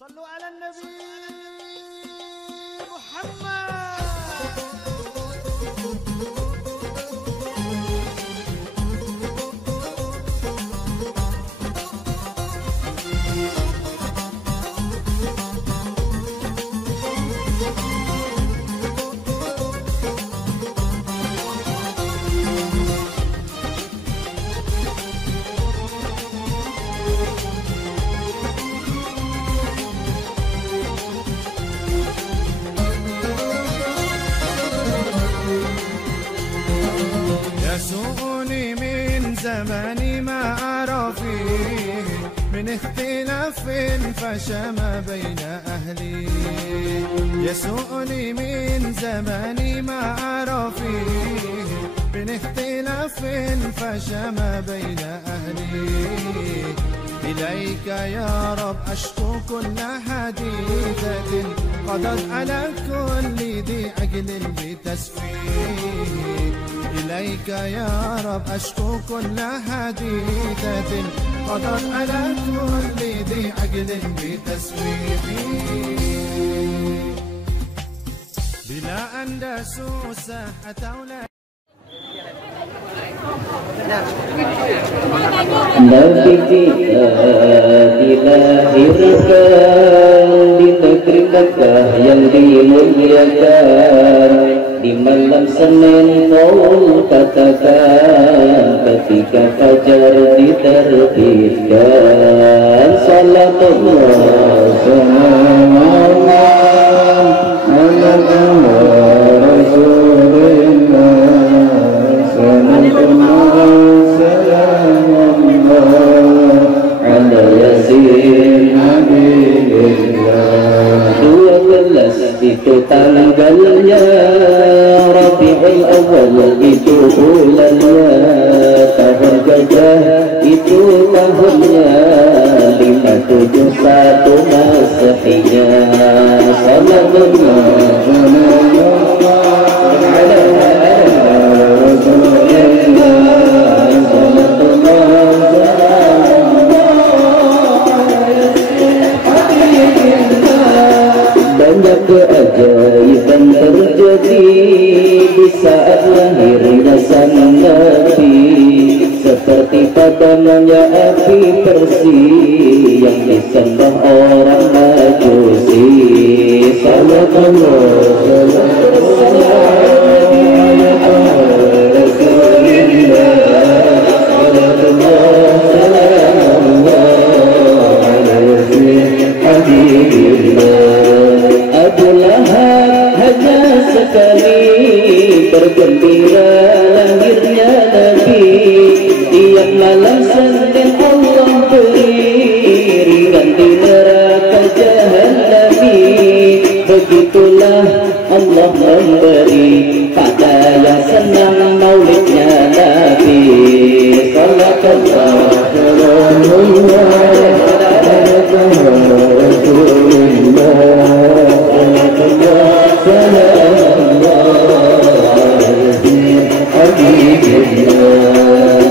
صلوا على النبي محمد. يسوءني من زماني ما أرى فيه من اختلاف فشما بين أهلي. يسوءني من زماني ما أرى فيه من اختلاف فشما بين أهلي. إليك يا رب أشكو كل حديثة قضت على كل ذي عقل بتسفيه. إليك يا رب أشكو كل حديثة قضت على كل ذي عقل بتسويحي. بلا أندس ساحة ولا Nabi kita dilahirkan di negeri Mekah yang dimuliakan. Di malam Senin Qaul katakan ketika fajar diterbitkan. Salatullah salamullah ala Rasulillah. Salatullah salamullah ala Yasin Habibillah. 12 itu tanggalnya, Rabiul Awal itu bulannya, tahun gajah itu tahunnya, 571 Masehiynya. Salamullah ala banyak keajaiban terjadi di saat lahirnya sang Nabi, seperti padamnya api persi yang disembah orang Majusi. Salatullah Abu Lahab hanya sekali bergembira lahirnya Nabi. Tiap malam Senin Allah beri ringan di neraka Jahannami. Begitulah Allah memberi pada yang senang maulidnya Nabi. Salatullah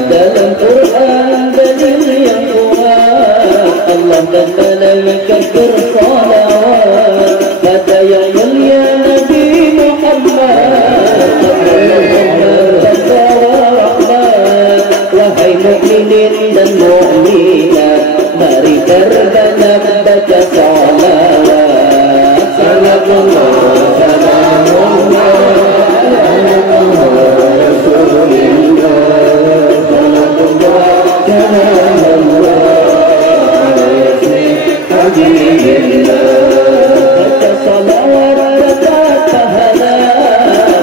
dalam Quran dalil yang kuat, Allah dan malaikat bersalawat pada yang mulia Nabi Muhammad. Wahai mukminin dan mukminat, mari berbanyak baca salawat. Salamullah salamullah baca salawat dapat pahala,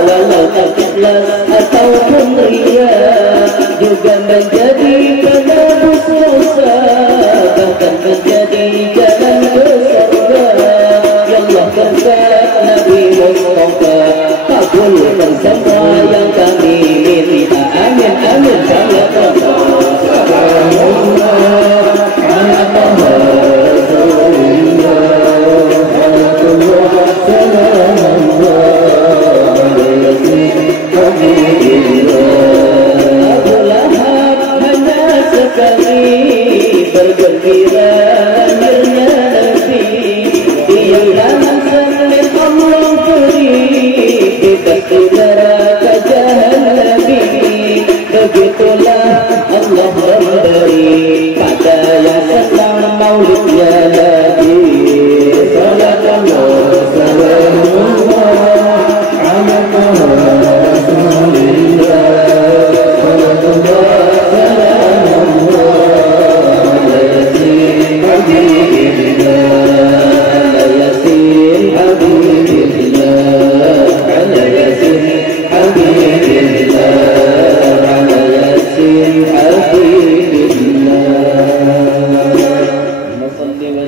walau tak ikhlas ataupun ria, juga menjadi penebus dosa, bahkan menjadi jalan ke surga. Ya Allah berkat Nabi Mustafa, kabulkan semua yang kami minta. Amin amin. Salamullah ala Rasulillah. Salatullah salamullah ala Habibillah. Abu Lahab hanya sekali bergembira lahirnya Nabi.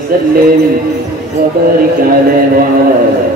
وسلم وبارك عليه وعلى آله.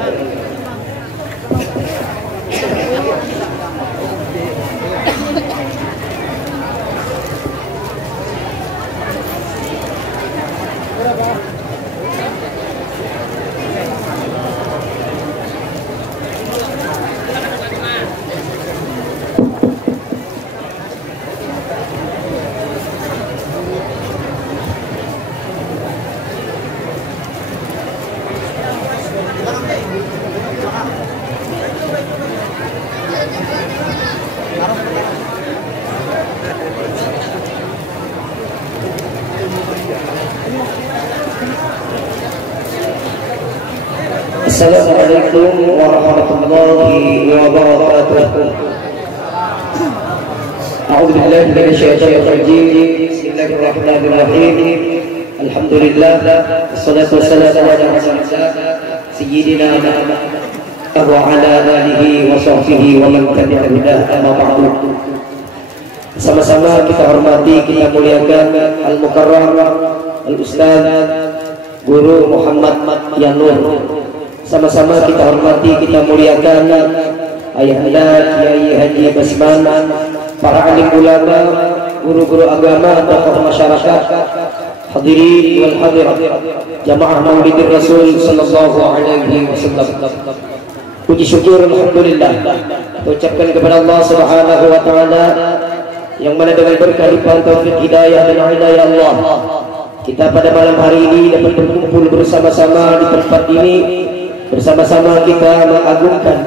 Assalamualaikum warahmatullahi wabarakatuh. A'udzu billahi minasyaitonir rajim. Bismillahirrahmanirrahim. Alhamdulillah wassalatu wassalamu ala rasulillah sayyidina Muhammad wa ala alihi wa sahbihi wa man tabi'a bihi amma ba'du. Sama-sama kita hormati, kita muliakan Al-Mukarram Al-Ustaz Guru Muhammad Yanur. Sama-sama kita hormati, kita muliakan Ayahanda Kiai Haji Basman, para alim ulama, guru-guru agama, tokoh masyarakat, hadirin wal hadirat, jamaah Maulidir Rasul sallallahu alaihi wasallam. Puji syukur alhamdulillah kita ucapkan kepada Allah Subhanahu wa taala yang mana dengan berkah limpahan taufik hidayah dan hidayah Allah, kita pada malam hari ini dapat berkumpul bersama-sama di tempat ini. Bersama-sama kita mengagungkan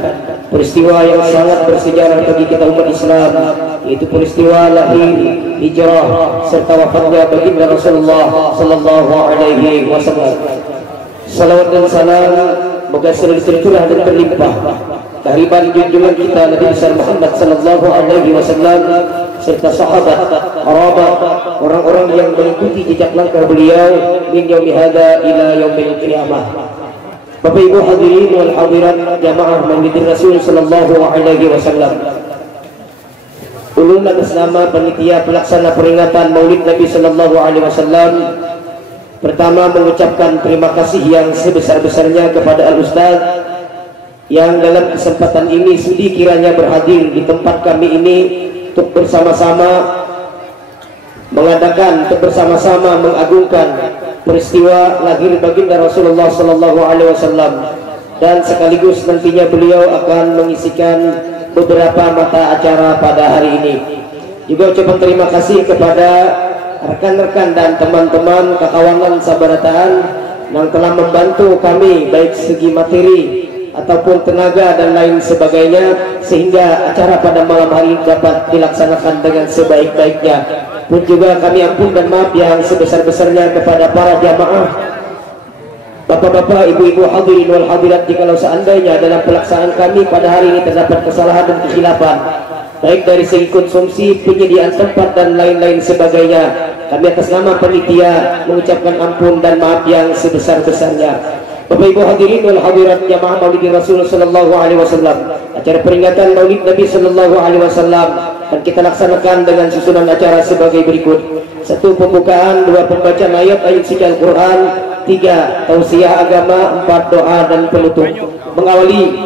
peristiwa yang sangat bersejarah bagi kita umat Islam, yaitu peristiwa lahir, hijrah, serta wafatnya baginda Rasulullah sallallahu alaihi wasallam. Salawat dan salam moga selalu tercurah dan berlimpah kehadiran junjungan kita Nabi besar Muhammad sallallahu alaihi wasallam serta sahabat, kerabat, orang-orang yang mengikuti jejak langkah beliau min yaumi hadza ila yaumil qiyamah. Bapak Ibu hadirin wal hadirat jamaah Maulidir Rasul sallallahu alaihi wasallam. Ulun atas nama panitia pelaksana peringatan Maulid Nabi sallallahu alaihi wasallam, pertama mengucapkan terima kasih yang sebesar-besarnya kepada Al-Ustaz yang dalam kesempatan ini sudi kiranya berhadir di tempat kami ini untuk bersama-sama mengadakan, untuk bersama-sama mengagungkan peristiwa lahir baginda Rasulullah sallallahu alaihi wasallam, dan sekaligus nantinya beliau akan mengisikan beberapa mata acara pada hari ini. Juga ucapan terima kasih kepada rekan-rekan dan teman-teman kekawanan sabarataan yang telah membantu kami baik segi materi ataupun tenaga dan lain sebagainya sehingga acara pada malam hari ini dapat dilaksanakan dengan sebaik-baiknya. Pun juga kami ampun dan maaf yang sebesar-besarnya kepada para jamaah, bapak-bapak, ibu-ibu hadirin wal hadirat, jikalau seandainya dalam pelaksanaan kami pada hari ini terdapat kesalahan dan kesilapan baik dari segi konsumsi, penyediaan tempat dan lain-lain sebagainya, kami atas nama panitia mengucapkan ampun dan maaf yang sebesar-besarnya. Bapak Ibu hadirin wal hadirat jamaah Maulid Rasul sallallahu alaihi wasallam, acara peringatan Maulid Nabi sallallahu alaihi wasallam dan kita laksanakan dengan susunan acara sebagai berikut: 1. Pembukaan, 2. Pembacaan ayat-ayat suci Al-Quran, 3. Tausiah agama, 4. Doa dan penutup. Mengawali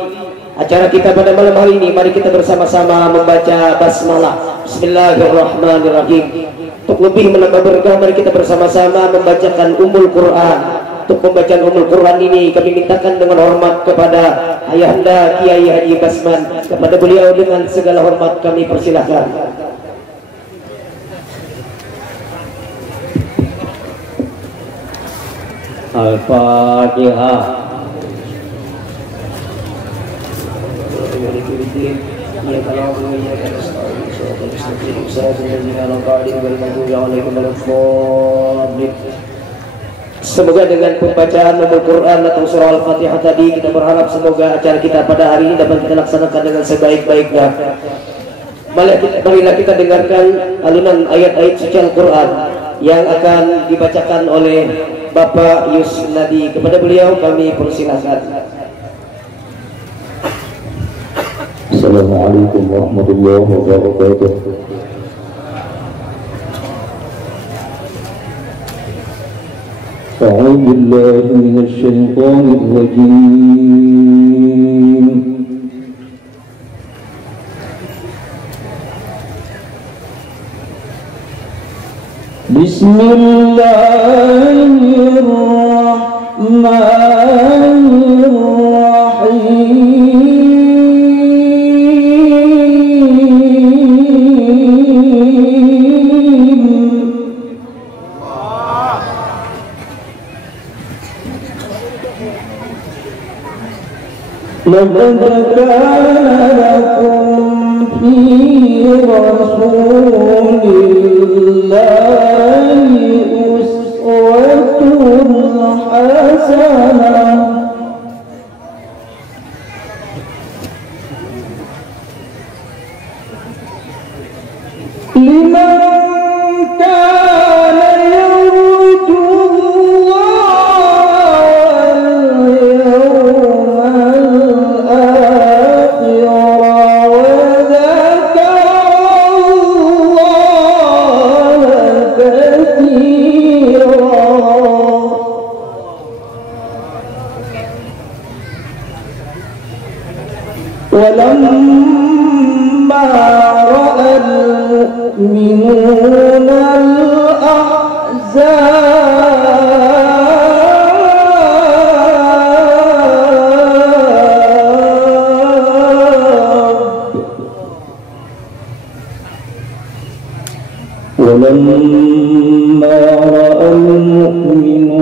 acara kita pada malam hari ini, mari kita bersama-sama membaca basmalah. Bismillahirrahmanirrahim. Untuk lebih menambah berkah, mari kita bersama-sama membacakan Ummul Quran. Untuk pembacaan Ummul Quran ini kami mintakan dengan hormat kepada Ayahanda Kiai Haji Basman. Kepada beliau dengan segala hormat kami persilahkan. Al-Fatihah. Semoga dengan pembacaan Ummul Quran atau surah Al-Fatihah tadi, kita berharap semoga acara kita pada hari ini dapat kita laksanakan dengan sebaik-baiknya. Marilah kita dengarkan alunan ayat-ayat suci Al-Quran yang akan dibacakan oleh Bapak Yusnadi. Kepada beliau kami persilahkan. Assalamualaikum warahmatullahi wabarakatuh. أعوذ بالله من الشيطان الرجيم بسم الله الرحمن الرحيم لقد كان لكم في رسول الله أسوة حسنة لمن كان يرجو ولما رأى المؤمنون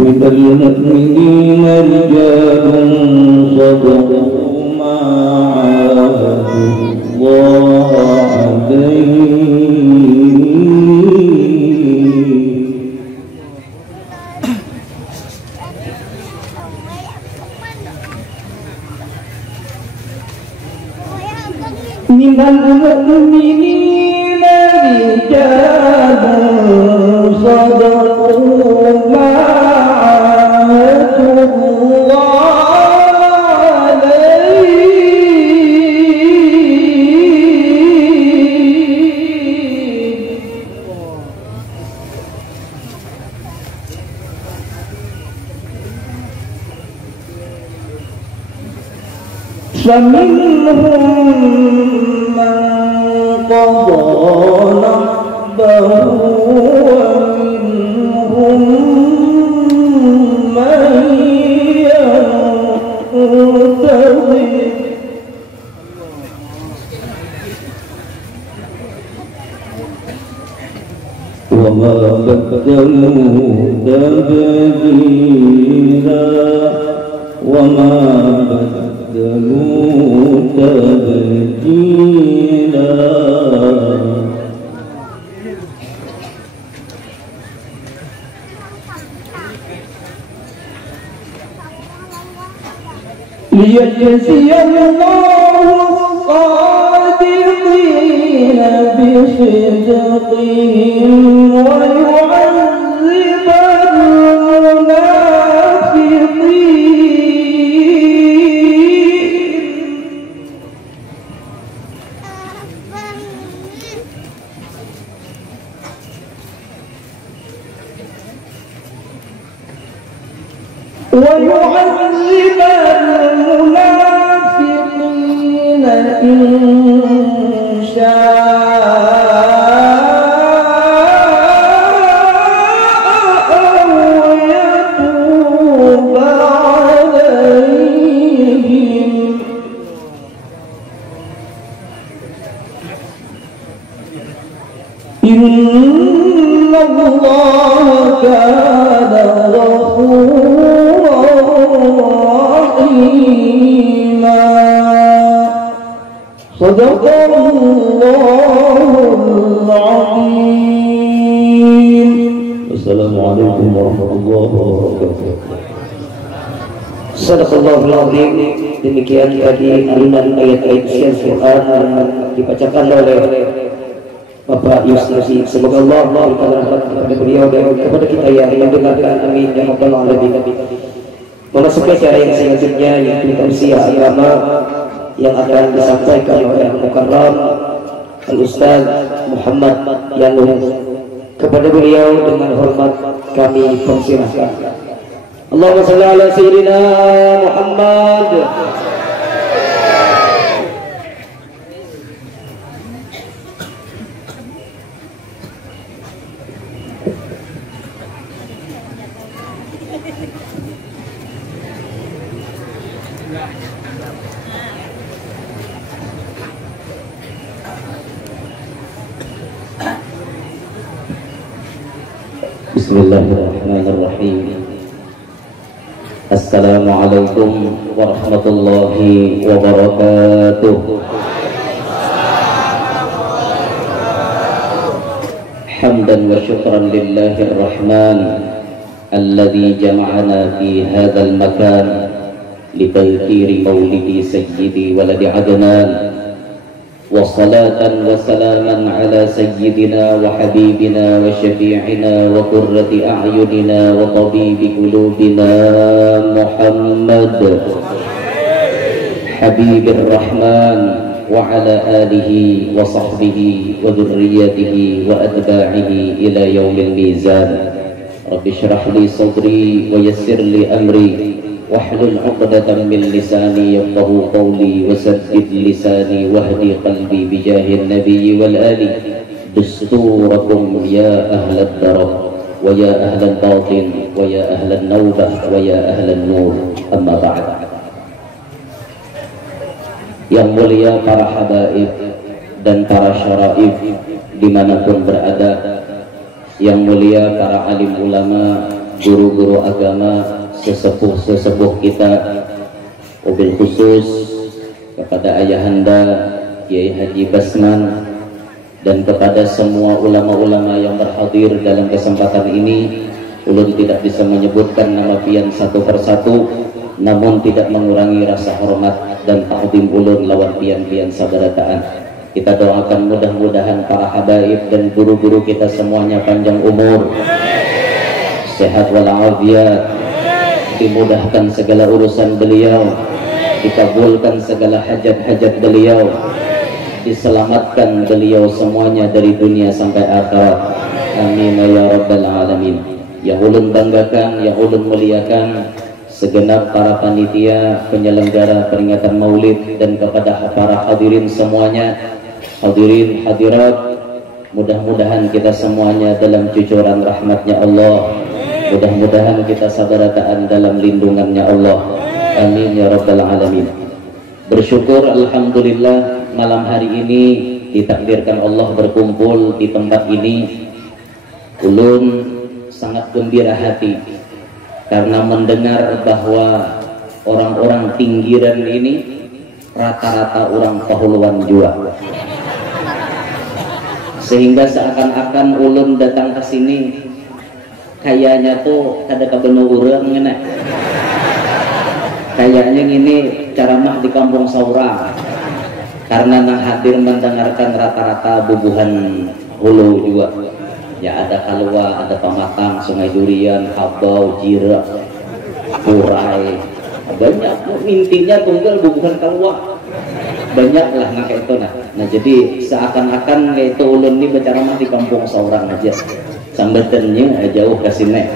من المؤمنين رجال صدقوا ما عاهدوا الله عليه من المؤمنين رجال صدقوا ما فمنهم من قضى نحبه ومنهم من ينتظر وما بدلوا تبديلا وما بدلوا تبديلا ليجزي الله الصادقين بصدقهم ويعذب المنافقين إن شاء أو يتوب عليهم إن الله كان غفورا رحيما صدق الله العظيم. السلام عليكم ورحمة الله وبركاته. Sadaqallahul Azim. Demikian tadi alunan ayat-ayat suci Al-Quran yang dibacakan oleh Bapak Yusri. Semoga Allah memberikan rahmat kepada beliau dan kepada kita yang mendengarkan. Amin ya rabbal alamin. Memasuki acara yang selanjutnya yaitu tausiah agama yang akan disampaikan oleh Al-Mukarram Al-Ustaz Muhammad Yanur. Kepada beliau dengan hormat kami persilahkan. Allahumma shalli ala sayyidina Muhammad. Bismillahirrahmanirrahim. Assalamualaikum warahmatullahi wabarakatuh. Hamdan wa syukran lillahir rahman alladhi jama'ana fi hadzal makan litadhkiri maulidi sayyidi waladi adnan. وصلاة وسلاما على سيدنا وحبيبنا وشفيعنا وقرة أعيننا وطبيب قلوبنا محمد حبيب الرحمن وعلى آله وصحبه وذريته وأتباعه إلى يوم الميزان. رب اشرح لي صدري ويسر لي أمري واحلل عقدة من لساني يفقهوا قولي وسدد لساني واهدي قلبي بجاه النبي والآل. دستوركم يا أهل الدرب ويا أهل الباطن ويا أهل النوبة ويا أهل النور. أما بعد. Yang mulia para habaib dan para syaraif dimanapun berada, yang mulia para alim ulama, guru-guru agama, sesepuh-sesepuh kita, wabil khusus kepada ayahanda Kiai Haji Basman dan kepada semua ulama-ulama yang berhadir dalam kesempatan ini. Ulun tidak bisa menyebutkan nama pian satu persatu, namun tidak mengurangi rasa hormat dan takdim ulun lawan pian-pian sabarataan. Kita doakan mudah-mudahan para habaib dan guru-guru kita semuanya panjang umur, sehat walafiat, dimudahkan segala urusan beliau, dikabulkan segala hajat-hajat beliau, diselamatkan beliau semuanya dari dunia sampai akhirat. Amin ya rabbal alamin. Yang ulun banggakan, yang ulun muliakan segenap para panitia penyelenggara peringatan Maulid dan kepada para hadirin semuanya, hadirin hadirat, mudah-mudahan kita semuanya dalam cucuran rahmatnya Allah. Mudah-mudahan kita sabarataan dalam lindungannya Allah. Amin ya rabbal alamin. Bersyukur alhamdulillah malam hari ini ditakdirkan Allah berkumpul di tempat ini. Ulun sangat gembira hati karena mendengar bahwa orang-orang pinggiran ini rata-rata orang pahuluan jua. Sehingga seakan-akan ulun datang ke sini kayaknya tuh kada kebenar urang ngene. Kayaknya ini ceramah di kampung Saurang. karena yang hadir mendengarkan rata-rata bubuhan hulu juga ya, ada Kalwa, ada Pamatang, Sungai Durian, Habau, Jira, Purai, banyak. Intinya tunggal bubuhan Kalwa banyak lah kayak itu nah. Jadi seakan-akan itu ulun ini bicara di kampung seorang aja sambetannya jauh ke sini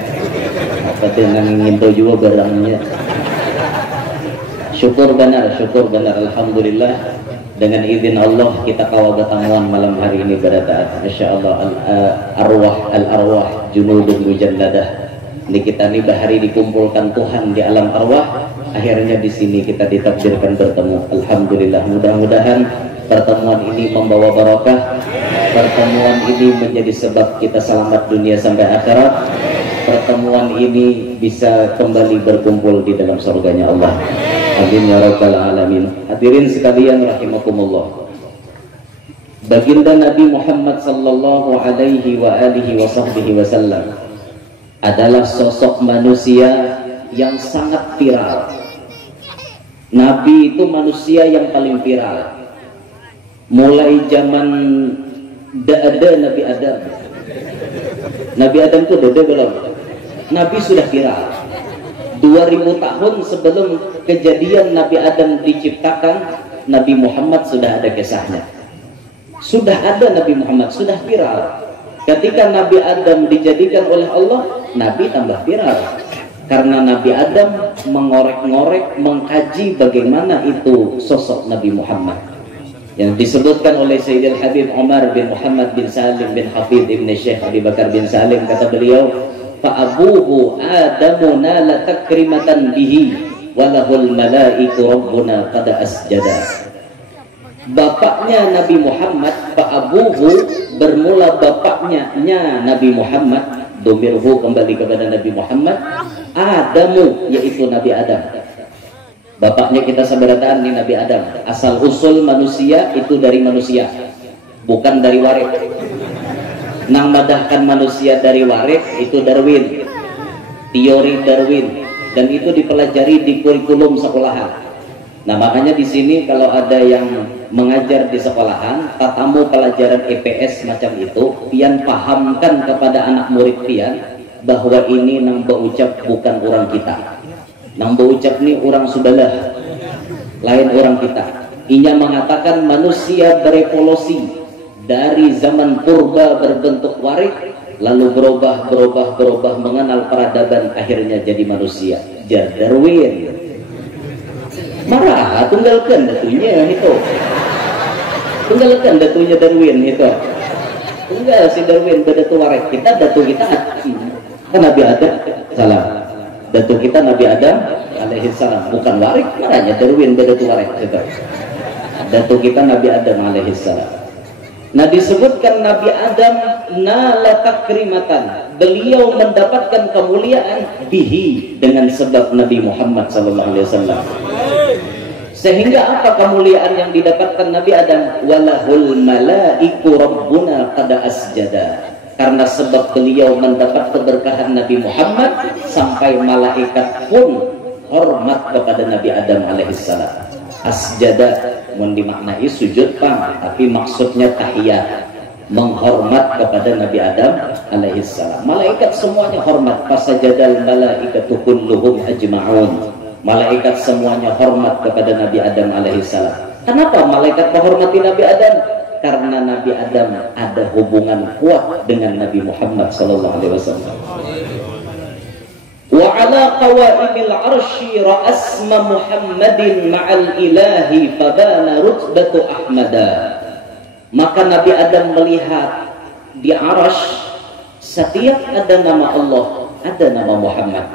apa dengan nginto juga barangnya. Syukur benar alhamdulillah, dengan izin Allah kita kawa ketemuan malam hari ini pada insyaallah al-arwah junudun mujalladah. Ini kita nih bahari dikumpulkan Tuhan di alam arwah, akhirnya di sini kita ditakdirkan bertemu. Alhamdulillah, mudah-mudahan pertemuan ini membawa barakah, pertemuan ini menjadi sebab kita selamat dunia sampai akhirat, pertemuan ini bisa kembali berkumpul di dalam surganya Allah. Amin ya rabbal alamin. Hadirin sekalian rahimakumullah, baginda Nabi Muhammad sallallahu alaihi wa alihi wasallam adalah sosok manusia yang sangat viral. Nabi itu manusia yang paling viral. Mulai zaman ada Nabi Adam. Nabi Adam itu ada belum? Nabi sudah viral. 2000 tahun sebelum kejadian Nabi Adam diciptakan, Nabi Muhammad sudah ada kisahnya. Sudah ada Nabi Muhammad, sudah viral. Ketika Nabi Adam dijadikan oleh Allah, Nabi tambah viral. Karena Nabi Adam mengorek-ngorek, mengkaji bagaimana itu sosok Nabi Muhammad. Yang disebutkan oleh Sayyidil Habib Umar bin Muhammad bin Salim bin Hafidh ibn Syekh Abi Bakar bin Salim, kata beliau, fa'abuhu Adamu nala takrimatan bihi walahul malaiku rabbuna qada asjada. Bapaknya Nabi Muhammad, fa'abuhu, bermula bapaknya Nabi Muhammad, domirhu kembali kepada Nabi Muhammad, Adamu, yaitu Nabi Adam. Bapaknya kita sabarataan ini Nabi Adam. Asal usul manusia itu dari manusia, bukan dari warik. Nang madahkan manusia dari warik itu Darwin, teori Darwin, dan itu dipelajari di kurikulum sekolahan. Nah makanya di sini kalau ada yang mengajar di sekolahan, tatamu pelajaran EPS macam itu, pian pahamkan kepada anak murid pian bahwa ini nang berucap bukan orang kita. Nang berucap ini orang sudalah, lain orang kita. Inya mengatakan manusia berevolusi dari zaman purba berbentuk warik, lalu berubah mengenal peradaban, akhirnya jadi manusia. Jar Darwin. Marah, tunggalkan datunya itu. Tunggalkan datunya Darwin itu. Tunggal si Darwin berdatu warik, kita datu kita kan Nabi Adam salam. Datu kita Nabi Adam alaihi salam, bukan warik, makanya Darwin berdatu warik itu. Datu kita Nabi Adam alaihi salam. Nah disebutkan Nabi Adam nala takrimatan, beliau mendapatkan kemuliaan bihi, dengan sebab Nabi Muhammad sallallahu alaihi wasallam. Sehingga apa kemuliaan yang didapatkan Nabi Adam? Walahul malaiku rabbuna qada asjada. Karena sebab beliau mendapat keberkahan Nabi Muhammad, sampai malaikat pun hormat kepada Nabi Adam alaihissalam. Asjada mun dimaknai sujud pang, tapi maksudnya tahiyat, menghormat kepada Nabi Adam alaihissalam. Malaikat semuanya hormat. Fasajadal malaikatu kulluhum ajma'un. Malaikat semuanya hormat kepada Nabi Adam alaihissalam. Kenapa malaikat menghormati Nabi Adam? Karena Nabi Adam ada hubungan kuat dengan Nabi Muhammad sallallahu alaihi wasallam. Wa ala qawaimil arsy ra'asma Muhammadin ma'al ilahi fabana rutbatu ahmada. Maka Nabi Adam melihat di arasy, setiap ada nama Allah, ada nama Muhammad.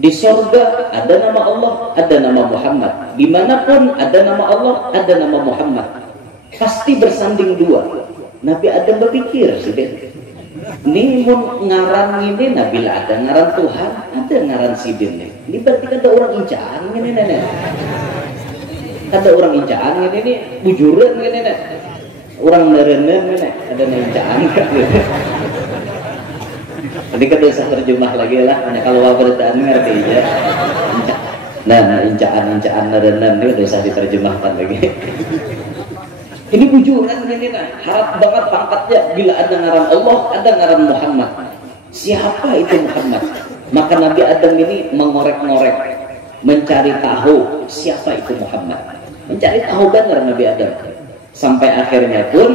Di surga ada nama Allah, ada nama Muhammad. Dimanapun ada nama Allah, ada nama Muhammad. Pasti bersanding dua. Nabi Adam berpikir sih, ini mun ngaran ini Nabi ada ngaran Tuhan, ada ngaran Sidin nih. Ini berarti ada orang incaan ini nenek. Ada orang incaan ini bujuran ini nenek. Orang nerenan nenek, ada incaan kan. Jadi kita bisa terjemah lagi lah, hanya kalau berdaan ngerti ya. Nah, incaan nerenan itu bisa diterjemahkan lagi. Ini bujuran ini nah, harap banget pangkatnya bila ada ngaran Allah, ada ngaran Muhammad. Siapa itu Muhammad? Maka Nabi Adam ini mengorek-ngorek, mencari tahu siapa itu Muhammad. Mencari tahu benar Nabi Adam. Sampai akhirnya pun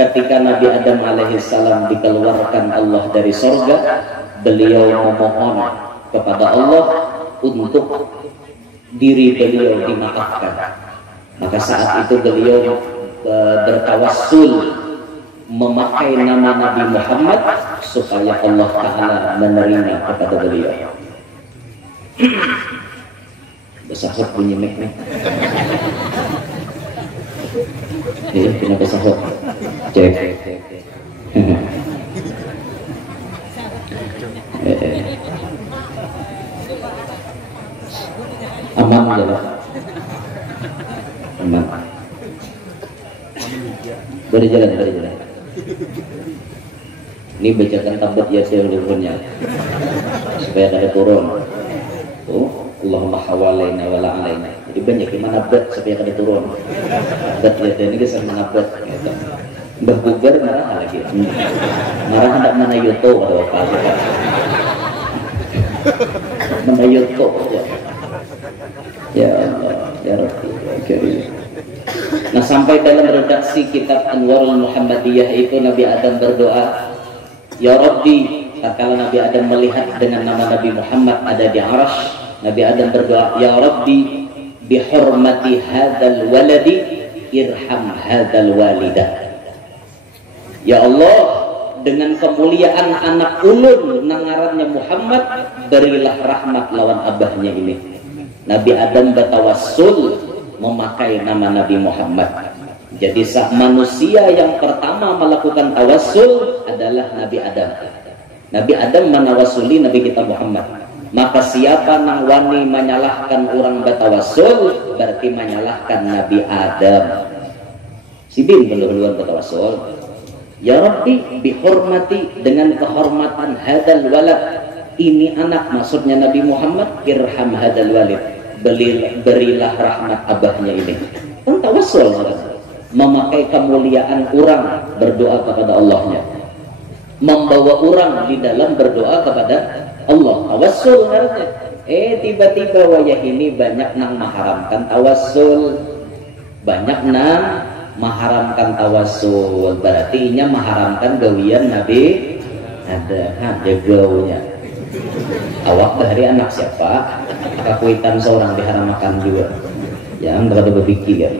ketika Nabi Adam alaihissalam dikeluarkan Allah dari sorga, beliau memohon kepada Allah untuk diri beliau dimaafkan. Maka saat itu beliau bertawassul memakai nama Nabi Muhammad supaya Allah Ta'ala menerima kepada beliau. Besahut bunyi mic nih. Ini kena besahut. Cek. Aman ya, aman. Boleh jalan. Ini bacakan tabat yasin dulunya supaya ada turun. Oh, Allahumma hawalaina wala alaina. Jadi banyak gimana bat supaya ada turun. Bat yasin ini kesan menabat. Gitu. Mbah Bugar marah lagi. Marah hendak mana yoto atau apa? Mana yoto aja. Ya Allah, ya Rabbi, ya Karim. Nah, sampai dalam redaksi kitab Anwarul Muhammadiyah itu Nabi Adam berdoa, ya Rabbi, tatkala Nabi Adam melihat dengan nama Nabi Muhammad ada di Arash, Nabi Adam berdoa, ya Rabbi, bihormati hadzal waladi irham hadzal walida. Ya Allah, dengan kemuliaan anak ulun nangarannya Muhammad, berilah rahmat lawan abahnya ini. Nabi Adam bertawassul memakai nama Nabi Muhammad. Jadi manusia yang pertama melakukan tawassul adalah Nabi Adam. Nabi Adam menawasuli Nabi kita Muhammad. Maka siapa nang wani menyalahkan orang bertawassul berarti menyalahkan Nabi Adam. Sibin benar-benar bertawassul. Ya Rabbi, bihormati, dengan kehormatan hadal walad, ini anak, maksudnya Nabi Muhammad, irham hadal walid, berilah rahmat abahnya ini. Kan tawassul, memakai kemuliaan orang berdoa kepada Allahnya, membawa orang di dalam berdoa kepada Allah. Tawassul artinya. Tiba-tiba wayah ini banyak nang mengharamkan tawassul, banyak nang mengharamkan tawassul, berarti nya mengharamkan gawian Nabi ada gaunya. Awak dari anak siapa? Kakuitan seorang diharamkan juga. Jangan berada berpikir ya.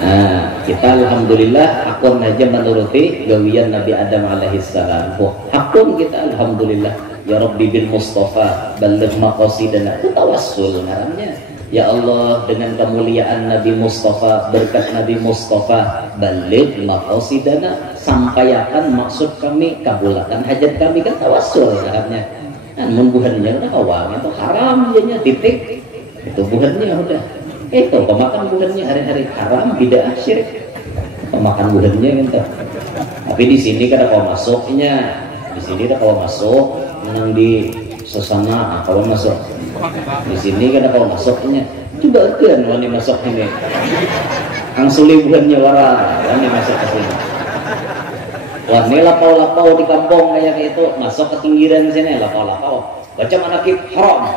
Nah, kita alhamdulillah akun aja menuruti gawian Nabi Adam alaihissalam. Akun kita alhamdulillah. Ya Rabbi bil Mustafa baligh maqasidana. Itu tawassul namanya. Ya Allah, dengan kemuliaan Nabi Mustafa, berkat Nabi Mustafa, baligh maqasidana, sampaikan maksud kami, kabulkan hajat kami, kan tawassul namanya. Nah, membuhannya udah kawang itu haram jadinya, titik. Itu buhannya udah. Itu pemakan buhannya hari-hari haram, bid'ah, syirik. Pemakan buhannya gitu. Tapi di sini kada kau masuknya. Di sini kada kau masuk, menang di sesama kau masuk. Di sini kada kau masuknya. Coba kan wani masuk ini. Ang suli buhannya wara, wani masuk ke sini. Wani lapau-lapau di kampung kayak itu masuk ke pinggiran sini lapau-lapau. Baca manakib haram,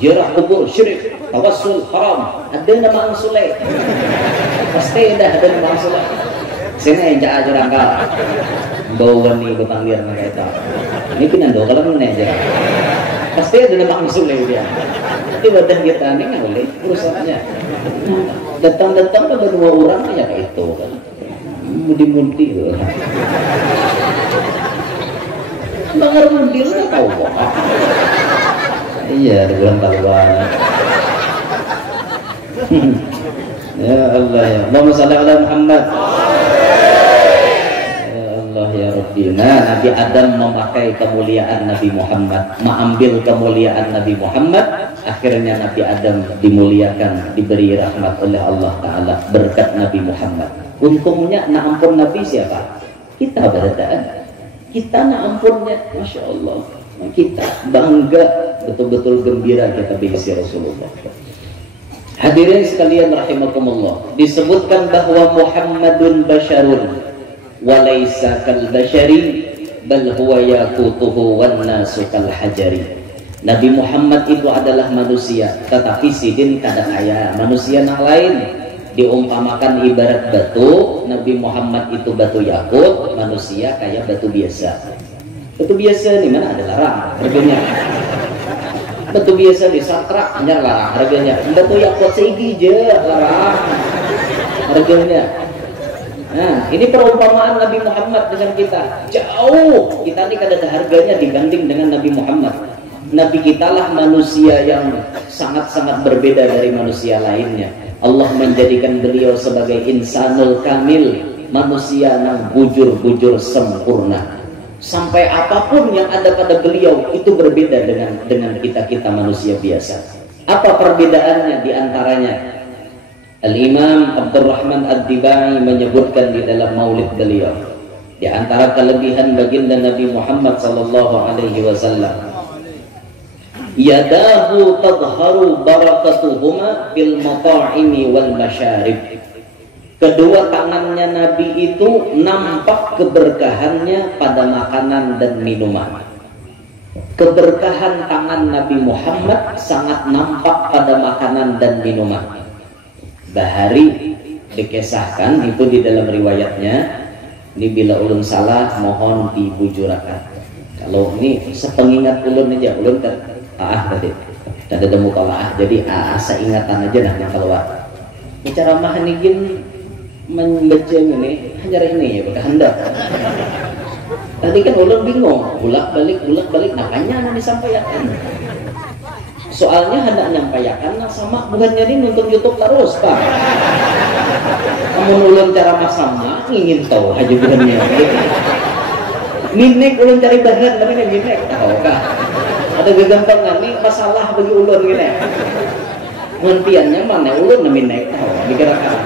ziarah kubur syirik, tawassul haram. Ada nama Ang Sule. Pasti dah ada nama Ang Sule. Sini aja rangka. Bawa nih berpanggil mereka itu. Ini pinando kalau mana aja. Pasti ada nama Ang Sule dia. Tapi badan kita ini nggak boleh urusannya. Datang-datang ada dua orang aja kayak itu kan. Mudi-mudi loh. Bangar mudi nggak tahu kok. Iya, di bulan Tahuan. Ya Allah ya. Allahumma shalli ala Muhammad. Ya Allah ya Rabbi. Nah, Nabi Adam memakai kemuliaan Nabi Muhammad, mengambil kemuliaan Nabi Muhammad, akhirnya Nabi Adam dimuliakan, diberi rahmat oleh Allah Ta'ala berkat Nabi Muhammad. Untungnya nak ampun Nabi siapa? Kita berdaan. Kita nak ampunnya, Masya Allah. Kita bangga, betul-betul gembira kita berisi Rasulullah. Hadirin sekalian rahimakumullah, disebutkan bahwa Muhammadun basyarun walaysa kal basyari bal huwa yaqutuhu wan nasu kal hajari. Nabi Muhammad itu adalah manusia, tetapi sidin kada kaya manusia yang lain. Diumpamakan ibarat batu, Nabi Muhammad itu batu yakut, manusia kayak batu biasa. Batu biasa di mana ada larang harganya. Batu biasa di Satra hanya larang harganya. Batu yakut seigi je larang harganya. Nah, ini perumpamaan Nabi Muhammad dengan kita. Jauh kita ini kada ada harganya dibanding dengan Nabi Muhammad. Nabi kita lah manusia yang sangat-sangat berbeda dari manusia lainnya. Allah menjadikan beliau sebagai insanul kamil, manusia yang bujur-bujur sempurna. Sampai apapun yang ada pada beliau itu berbeda dengan kita manusia biasa. Apa perbedaannya diantaranya? Al-Imam Abdurrahman Ad-Dibai menyebutkan di dalam maulid beliau, di antara kelebihan baginda Nabi Muhammad SAW, yadahu tadharu barakatuhuma bil mata'imi wal masyarib. Kedua tangannya Nabi itu nampak keberkahannya pada makanan dan minuman. Keberkahan tangan Nabi Muhammad sangat nampak pada makanan dan minuman. Bahari dikisahkan itu di dalam riwayatnya. Ini bila ulun salah mohon dibujurakan. Kalau ini sepengingat ulun aja, ulun kan tadi ada demu kalah, jadi asa ingatan aja nah yang keluar. Bicara mah nigin membaca ini hanya ini ya berkehendak. Tadi kan ulun bingung, bolak balik nakanya disampaikan. Soalnya hendak nyampaikan sama bukan jadi nonton YouTube terus pak. Kamu ulun cara masama ingin tahu aja bukannya. Minek ulun cari bahan tapi minek tahu kah? Ada gegampangan nih masalah bagi ulun gini. Ngantiannya mana ulun nemin naik tahu dikirakan.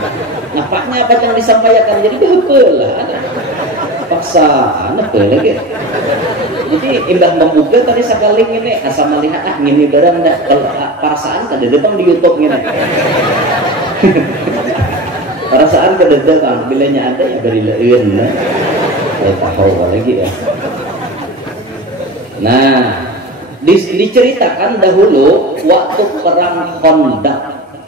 Nampaknya apa yang disampaikan jadi behepel lah. Paksaan apa lagi. Jadi imbah membuka tadi sekali ini asal melihat ngini barang dah kalau perasaan kada datang di YouTube gini. Perasaan kada datang bilanya ada ya beri lain lah. Tahu lagi ya. Nah, diceritakan dahulu waktu perang Khandaq,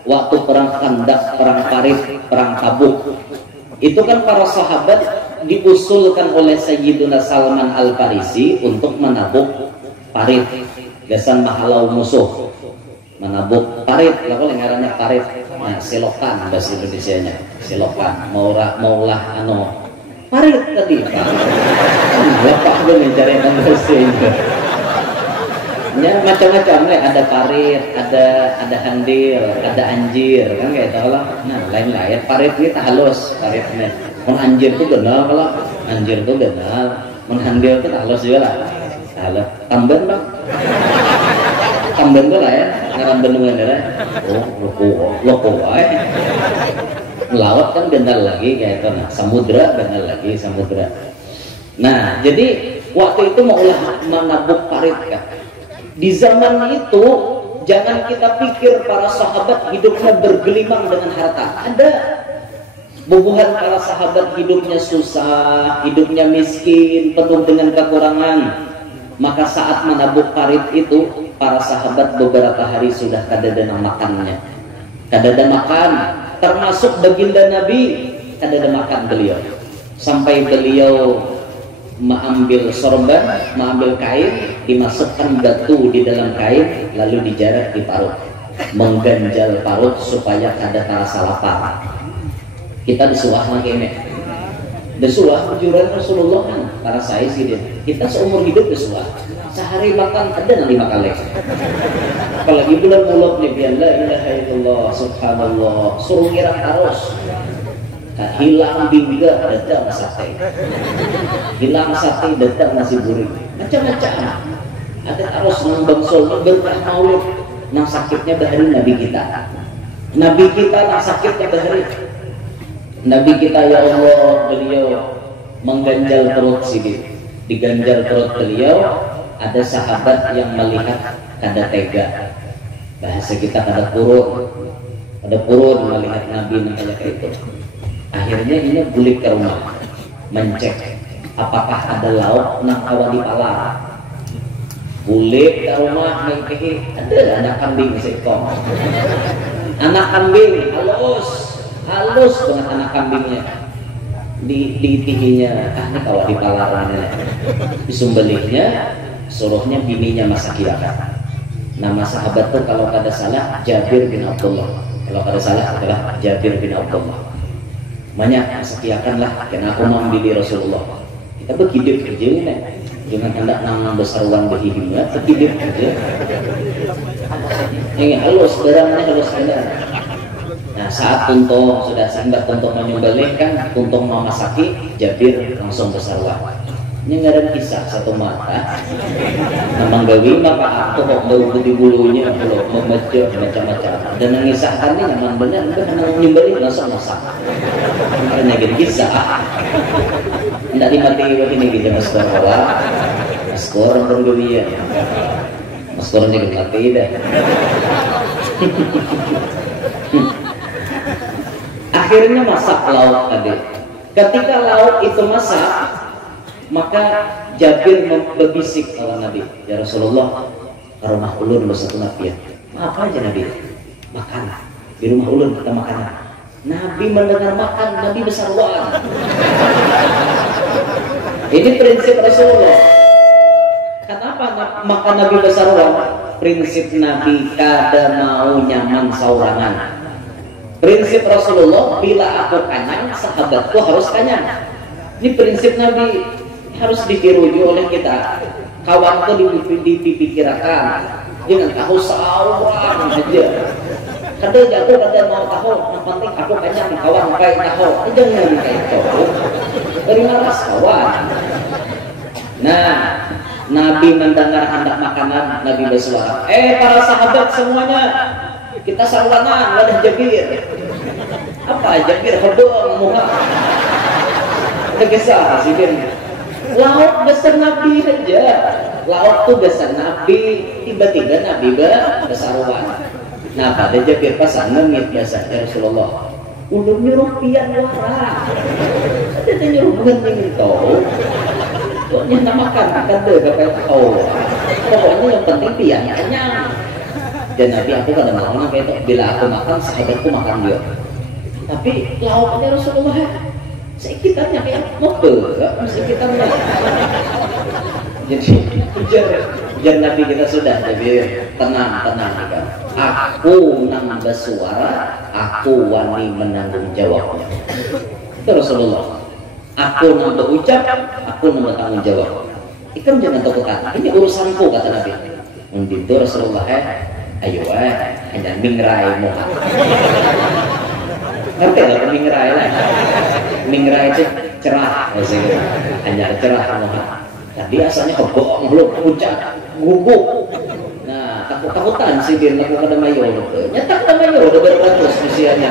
waktu perang Khandaq, perang Parit, perang Tabuk. Itu kan para sahabat diusulkan oleh Sayyiduna Salman Al-Farisi untuk menabuk Parit, gasan mahalau musuh. Menabuk Parit, lalu ngarannya Parit. Nah, selokan bahasa Indonesianya, selokan. Maulah Parit tadi. Lepak gue mencari bahasa Indonesia. Ya, macam-macam ada parit, ada handil, ada anjir kan kayak itu kalau nah lain-lain parit ini tak halus paritnya. Anjir itu kenal kalau anjir itu kenal, handil itu tak halus juga lah. Halus. Tamben bang, tamben tuh lah ya, ngaran benungan ya. Loko, melawat kan kenal lagi kayak itu. Nah, samudra kenal lagi samudra. Nah, jadi waktu itu mau menabuk parit kan. Di zaman itu jangan kita pikir para sahabat hidupnya bergelimang dengan harta. Ada bubuhan para sahabat hidupnya susah, hidupnya miskin, penuh dengan kekurangan. Maka saat menabuk parit itu para sahabat beberapa hari sudah kada ada makannya, kada ada makan. Termasuk baginda Nabi kada ada makan beliau. Sampai beliau mengambil sorban, mengambil kain, dimasukkan batu di dalam kain, lalu dijarak di parut, mengganjal parut supaya ada rasa lapar. Kita disuah lagi nih, disuah juran Rasulullah kan, para saya sih dia. Kita seumur hidup disuah, sehari makan ada 5 kali. Apalagi bulan muluk nih, biar la ilaha illallah, subhanallah, suruh ngira terus. Hilang bingga datang sate, hilang sate datang nasi goreng, macam-macam. Ada terus nang sol berkah maulid, nang sakitnya bahari Nabi kita nang sakitnya bahari Nabi kita ya Allah. Beliau mengganjal perut sedikit, diganjal perut beliau. Ada sahabat yang melihat kada tega, bahasa kita kada kurut. Ada purun melihat Nabi namanya kayak itu. Akhirnya ini bulik ke rumah, mencek apakah ada lauk nang kawa di pala. Bulik ke rumah, ada anak kambing seekor. Anak kambing halus banget anak kambingnya. Di tihinya, ini kawa di palaranya. Disumbelihnya, suruhnya bininya masakiakan. Nama sahabat tuh kalau kada salah Jabir bin Abdullah. Kalau kada salah adalah Jabir bin Abdullah. Banyak masakiakanlah, karena aku mau di Rasulullah. Kita berkidir kerja ini, jangan hendak nang besarwan berhidupnya, berkidir kerja. Ini halus, barangnya halus benar. Nah saat tuntung sudah sehingga tuntung menyembelih kan, tuntung mau masaki, Jabir langsung besarwan. Ini nggak ada kisah satu mata. Memang gawi maka aku kok bau di bulunya kalau membaca macam-macam. Dan mengisahkan ini nyaman benar, karena menyembelih langsung masak. Karena gitu kisah. Tidak dimati ini gitu maskor awal, maskor orang gawi ya. Maskor juga mati dah. Akhirnya masak lauk tadi. Ketika lauk itu masak, maka Jabir berbisik kepada Nabi, ya Rasulullah, ke rumah ulun lo satu Nabi ya. Apa aja Nabi? Makan. Di rumah ulun kita makan. Nabi mendengar makan, Nabi besarwan. Ini prinsip Rasulullah. Kenapa makan Nabi besarwan? Prinsip Nabi kada mau nyaman saurangan. Prinsip Rasulullah, bila aku kanyang, sahabatku harus kanyang. Ini prinsip Nabi, harus ditiruju oleh kita. Kawanku dipikirkan, jangan tahu seorang aja. Kada aku kada mau tahu, yang penting aku kanyang, kawan kayak tahu. Jangan kayak itu. Dari malas kawan. Nah, Nabi mendengar hendak makanan, Nabi bersuara, para sahabat semuanya, kita sarwangan wadah Jabir. Apa Jabir hedong muka? Tegesah sih dia. Lauk besar Nabi aja. Lauk tuh besar Nabi, tiba-tiba Nabi besarwan. Nah pada Jabir pasang ngemit biasa ya Rasulullah. Ulun nyuruh pian wara. Ada nyuruh penting itu. Pokoknya namakan kada kayak tahu. Pokoknya yang penting pian kenyang. Dan Nabi aku kada mau sampai itu bila aku makan sahabatku makan dia. Tapi lauknya Rasulullah sekitarnya kayak mobil, sekitarnya. Jadi ujar Nabi kita sudah jadi tenang kan. Aku nang bersuara, aku wani menanggung jawabnya. Itu Rasulullah. Aku nang berucap, aku nang bertanggung jawab. Ikan jangan takutan. Ini urusanku kata Nabi. Mungkin Rasulullah ayo hanya mingrai muka. Ngerti lah mingrai lah. Mingrai itu cerah maksudnya. Hanya cerah muka. Tadi asalnya kebong belum puncak guguk. Nah takut-takutan sih dia nak ada mayo. Nyetak ada mayo udah beratus usianya.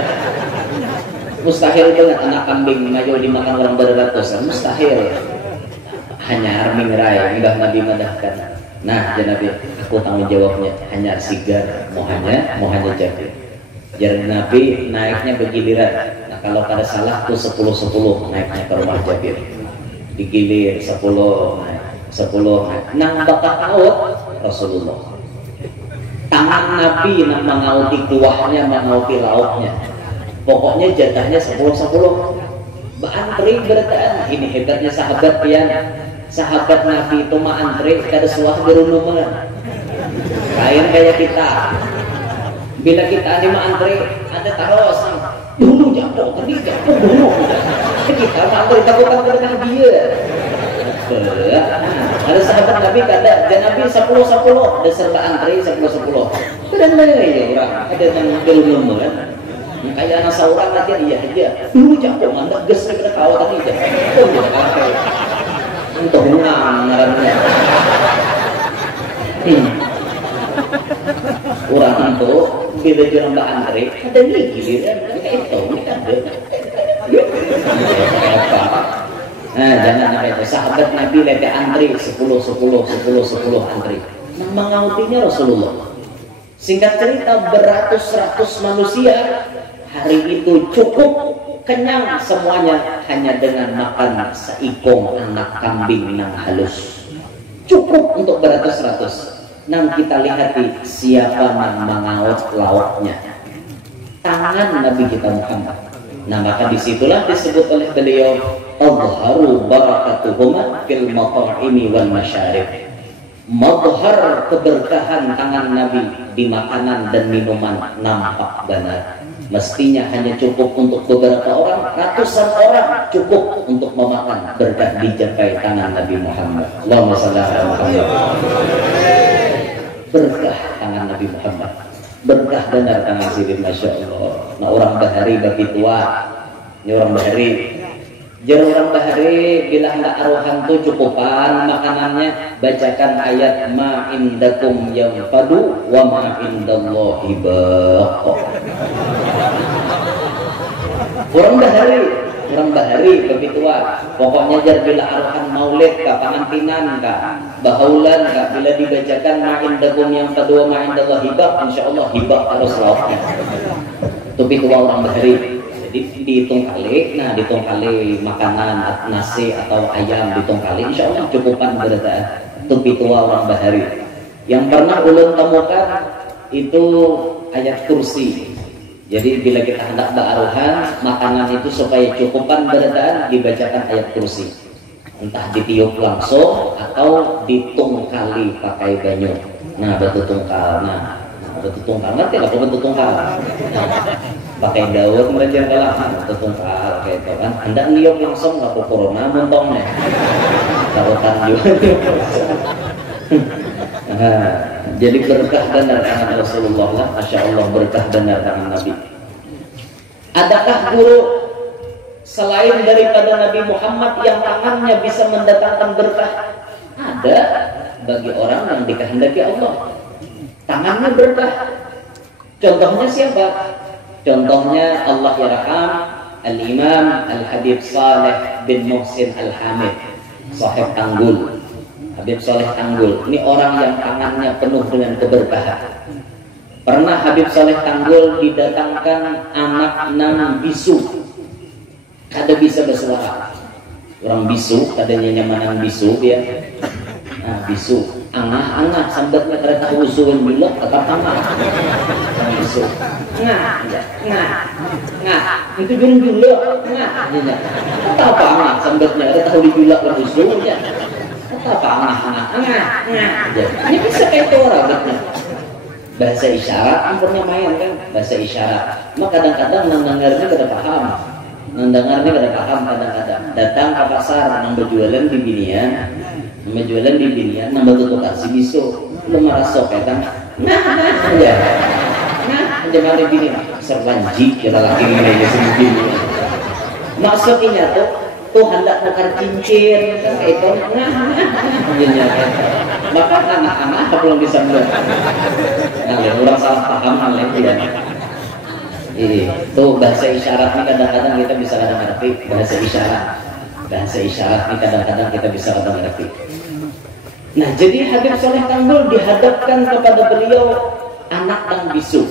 Mustahil banget anak kambing mayo dimakan orang beratus. Mustahil. Hanya mingrai enggak Nabi madahkan. Nah, Nabi, aku tanggung jawabnya hanya sigar, mau hanya Jabir. Jadi Nabi naiknya bergiliran. Nah, kalau kada salah tuh 10 naiknya ke rumah Jabir. Digilir 10 naik. Nang bakat kaut Rasulullah. Tangan Nabi nang mengauti kuahnya, mengauti lauknya. Pokoknya jatahnya 10. Antri bertaan. Ini hebatnya sahabat pian. Sahabat Nabi itu mah antri kada suah berunuman. Lain kayak kita. Bila kita ada mah antri ada taros. Dulu jatuh dulu. Kita antri takut dengan dia. Ada sahabat Nabi kada dan Nabi 10 ada serba antri 10. Kadang mana ya orang ada yang berunuman. Kayak anak seorang aja dia aja. Dulu jatuh mandak ges kita kawat tadi aja. Oh dia kalah. Untuk menang ngarannya. Orang itu bila jurang mbak Andre ada nih giliran kayak itu ada. Nah jangan sampai itu sahabat Nabi lagi antri 10 antri. Nah mengautinya Rasulullah. Singkat cerita, beratus-ratus manusia hari itu cukup kenyang semuanya hanya dengan makan seikong anak kambing nang halus. Cukup untuk beratus-ratus. Nang kita lihat siapa nang mangaos lauknya. Tangan Nabi kita Muhammad. Nah maka disitulah disebut oleh beliau adharu barakatuhuma fil mat'imi wal masyarib. Madhar keberkahan tangan Nabi di makanan dan minuman nampak benar. Mestinya hanya cukup untuk beberapa orang, ratusan orang cukup untuk memakan berkah dijapai tangan Nabi Muhammad. Allahumma shalli ala Muhammad. Berkah tangan Nabi Muhammad. Berkah benar tangan Sidin, masya Allah. Nah orang bahari bagi tua, ini orang bahari. Jar orang bahari bila hendak aruhan tuh cukupan makanannya, bacakan ayat ma indakum yanfadu wa ma indallahi baq. Orang bahari bagi tua. Pokoknya jar bila aruhan maulid ka pangantinan ka bahaulan ka bila dibacakan ma indakum yanfadu wa ma indallahi baq, insyaallah hibah harus lauknya. Itu tua orang bahari. Jadi dihitung kali, nah dihitung kali makanan nasi atau ayam dihitung kali, insya Allah cukupan berdasarkan itu tua orang bahari. Yang pernah ulun temukan itu ayat kursi. Jadi bila kita hendak beraruhan makanan itu supaya cukupan berdasarkan dibacakan ayat kursi. Entah ditiup langsung atau ditungkali pakai banyu. Nah betul tungkal, betul tungkal, ngerti lah betul tungkal. Pakai daun merenjang kalah tetungkal kayak itu kan hendak niup langsung nggak corona muntongnya tarutan juga. Jadi berkah benar tangan Rasulullah lah, masya Allah berkah benar tangan Nabi. Adakah guru selain daripada Nabi Muhammad yang tangannya bisa mendatangkan berkah? Ada bagi orang yang dikehendaki Allah tangannya berkah. Contohnya siapa? Contohnya Allah yarham Al-Imam Al-Habib Saleh bin Muhsin Al-Hamid, Sahib Tanggul. Habib Saleh Tanggul ini orang yang tangannya penuh dengan keberkahan. Pernah Habib Saleh Tanggul didatangkan anak nang bisu, kada bisa bersuara. Orang bisu, kadanya nyamanang bisu dia. Nah, bisu, angah sambatnya kada tahu usulun bilok tetap angah. Bisu. Nah, itu julak, apa angah sambatnya ada tahu dijulak ke usulnya. Apa angah. Ini bisa kayak itu orang bahasa isyarat, ampunnya main kan bahasa isyarat. Maka kadang-kadang mendengarnya kada paham. Mendengarnya kada paham kadang-kadang. Datang ke pasar nang berjualan di binian. Menjualan di binian nang bertukar si bisu. Lu merasok ya kan. Ya. Jangan begini, serbanji kita lagi ini aja sedikit. Maksudnya tuh hendak tukar cincin kan itu, maka anak-anak belum bisa melihat. Nah, orang salah paham hal itu ya. Itu bahasa isyarat ini kadang-kadang kita bisa kadang ngerti bahasa isyarat. Bahasa isyarat ini kadang-kadang kita bisa kadang ngerti. Nah, jadi Habib Saleh Tanggul dihadapkan kepada beliau anak yang bisu.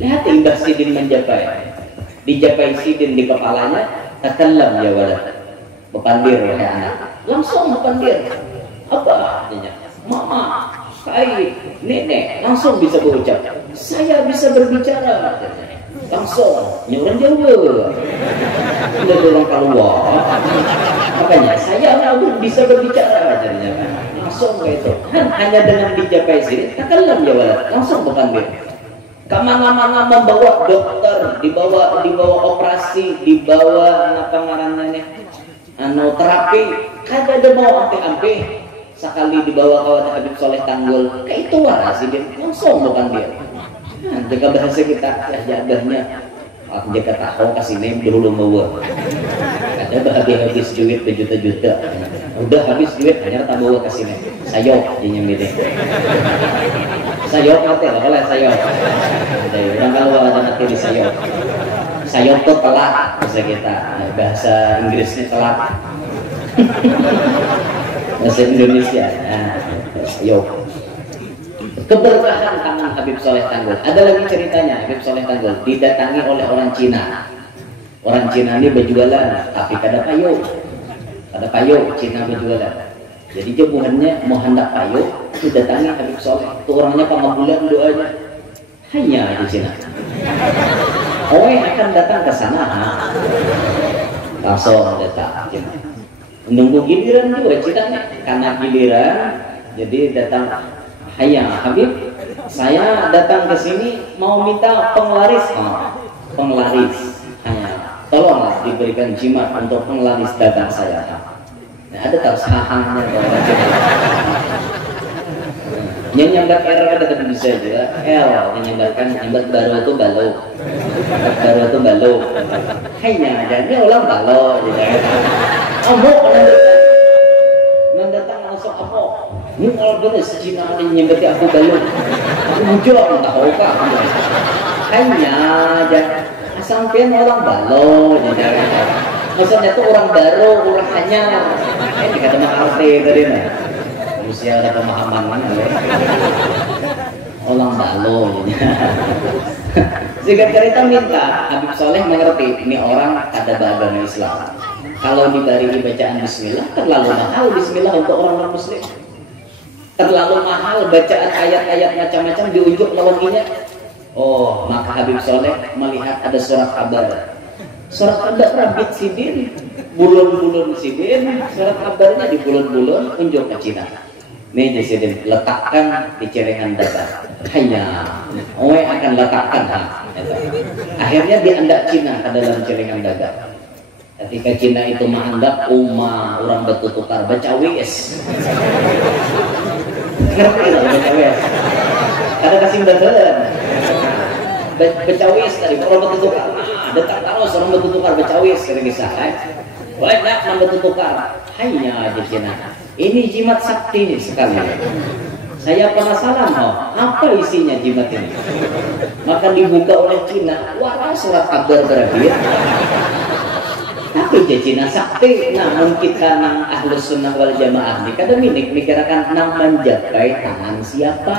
Lihat Mbah Sidin menjapai, dijapai Sidin di kepalanya, takallam ya walad, bepandir wahai anak, langsung bepandir. Apa artinya? Mama, kai, nenek, langsung bisa berucap. Saya bisa berbicara, langsung nyuruh Jawa. Udah orang keluar, makanya saya bisa berbicara, langsung kayak itu. Hanya dengan dijapai Sidin, takallam ya walad, langsung bepandir. Kemana-mana membawa dokter, dibawa operasi, dibawa apa ngarannya terapi, kada ada bawa ampe-ampe. Sekali dibawa kawat Habib Saleh Tanggul, kayak itu waras sih dia, langsung bukan dia. Nah, jika bahasa kita jadahnya, jika tahu kasih name dulu bawa. Ada habis duit berjuta-juta, udah habis duit hanya tak bawa kasih name. Sayok yang beda. Sayok ngerti lah, boleh sayok. Orang kalau ada nanti di sayok. Sayok tuh telat bahasa kita, bahasa Inggrisnya telat. Bahasa Indonesia, sayok. Keberkahan tangan Habib Soleh Tanggul. Ada lagi ceritanya, Habib Soleh Tanggul didatangi oleh orang Cina. Orang Cina ini berjualan, tapi kada payo. Kada payo, Cina berjualan. Jadi jebuhannya mau hendak payo, didatangi Habib Soleh. Itu orangnya pengabulan doanya. Hanya di Cina. Oi akan datang ke sana. Langsung datang Cina. Menunggu giliran juga Cina, karena giliran jadi datang. Hayya Habib, saya datang ke sini mau minta penglaris, penglaris. Hanya tolonglah diberikan jimat untuk penglaris dagang saya. Nah, ada tahu sahangnya nyambat R ada kan bisa juga L nyambatkan nyambat baru itu balo, baru itu balo. Hayya jadi ulang balo gitu. Amok datang langsung apa? Ini kalau benar Cina ini nyembeti aku balon, aku muncul aku tak tahu kah? Hanya aja sampai orang balo, maksudnya itu orang baru, orang hanya, ini kata mak arti tadi nih, usia ada pemahaman mana? Orang balo, jika cerita minta Habib Soleh mengerti ini orang ada beragama Islam. Kalau diberi bacaan Bismillah terlalu mahal Bismillah untuk orang non Muslim. Terlalu mahal bacaan ayat-ayat macam-macam diunjuk lawanginya. Oh, maka Habib Soleh melihat ada surat kabar. Surat kabar rabit sidin, bulun-bulun sidin, surat kabarnya di bulun-bulun unjuk ke Cina. Nih sidin letakkan di celengan dada. Hanya, Oe akan letakkan. Akhirnya diandak Cina ke dalam celengan dada. Ketika Cina itu menganggap orang bertukar baca wis. Ngerti lah baca wis. Ada kasih beneran. Baca wis tadi orang bertukar. Dekat terus orang bertukar baca wis sering disahkan. Banyak yang bertukar. Hanya di Cina. Ini jimat sakti sekali. Saya penasaran, apa isinya jimat ini? Maka dibuka oleh Cina. Wah, surat kabar berakhir. Tapi Cina sakti, namun kita nang Ahlus Sunnah wal Jamaah ini kadang mikirkan nang menjapai tangan siapa?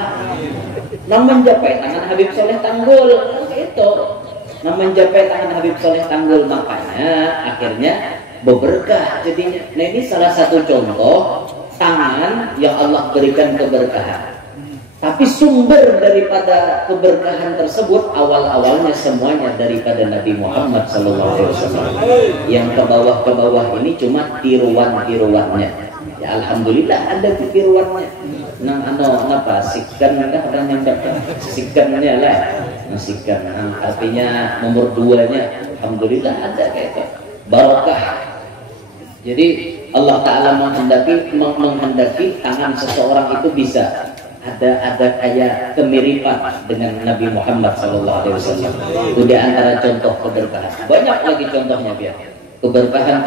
Nang menjapai tangan Habib Soleh Tanggul itu. Nang menjapai tangan Habib Soleh Tanggul, makanya akhirnya berberkah jadinya. Nah, ini salah satu contoh tangan yang Allah berikan keberkahan. Tapi sumber daripada keberkahan tersebut awal-awalnya semuanya daripada Nabi Muhammad SAW. Yang ke bawah ini cuma tiruan-tiruannya. Ya alhamdulillah ada tiruannya. Nang apa sikan kadang yang sikannya lah. Sikan artinya nomor 2-nya. Alhamdulillah ada kayak itu. Barakah. Jadi Allah Ta'ala menghendaki tangan seseorang itu bisa ada kayak kemiripan dengan Nabi Muhammad SAW. Itu di antara contoh keberkahan. Banyak lagi contohnya biar keberkahan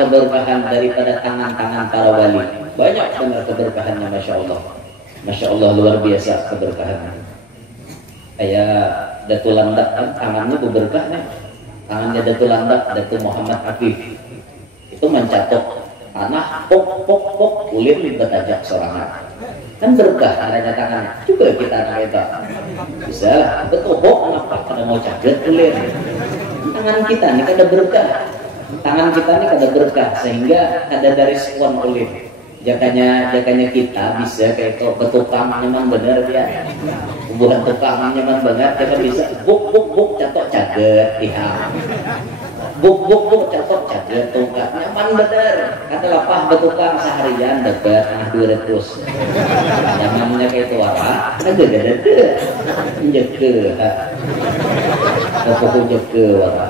daripada tangan-tangan para wali. Banyak benar keberkahannya, masya Allah luar biasa keberkahannya. Kayak Datuk Landak kan tangannya berberkahnya. Tangannya Datuk Landak, Datuk Muhammad Afif itu mencatok tanah pok kulit bertajak sorangan. Kan berkah adanya tangannya. Coba kita kita bisa lah. Betul kenapa pada mau cadet kulit. Tangan kita ini kada berkah. Tangan kita ini kada berkah sehingga ada dari respon kulit. Jakanya kita bisa kayak kok betukang nyaman bener ya. Bukan tukang nyaman banget kita bisa buk catok cadet iham. Buk catok cadet tungkat nyaman bener. Kata lapah betukang seharian dekat nah 200. Nyamannya kayak itu apa? Ada jeke wara.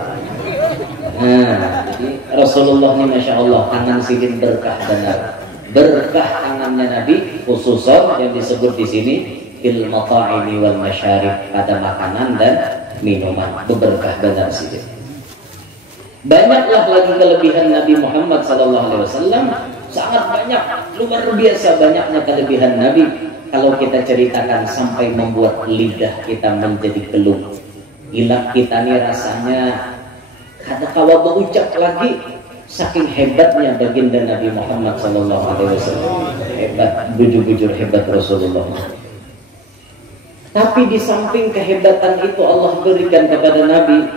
Nah, jadi Rasulullah ini masya Allah tangan sidin berkah benar. Berkah tangannya Nabi khususon yang disebut di sini fil mata'imi wal masyarib, pada makanan dan minuman berberkah benar sidin. Banyaklah lagi kelebihan Nabi Muhammad SAW, sangat banyak, luar biasa banyaknya kelebihan Nabi. Kalau kita ceritakan sampai membuat lidah kita menjadi keluh, gila kita nih rasanya kada kawa berucap lagi, saking hebatnya baginda Nabi Muhammad SAW. Hebat, bujur-bujur hebat Rasulullah. Tapi di samping kehebatan itu Allah berikan kepada Nabi,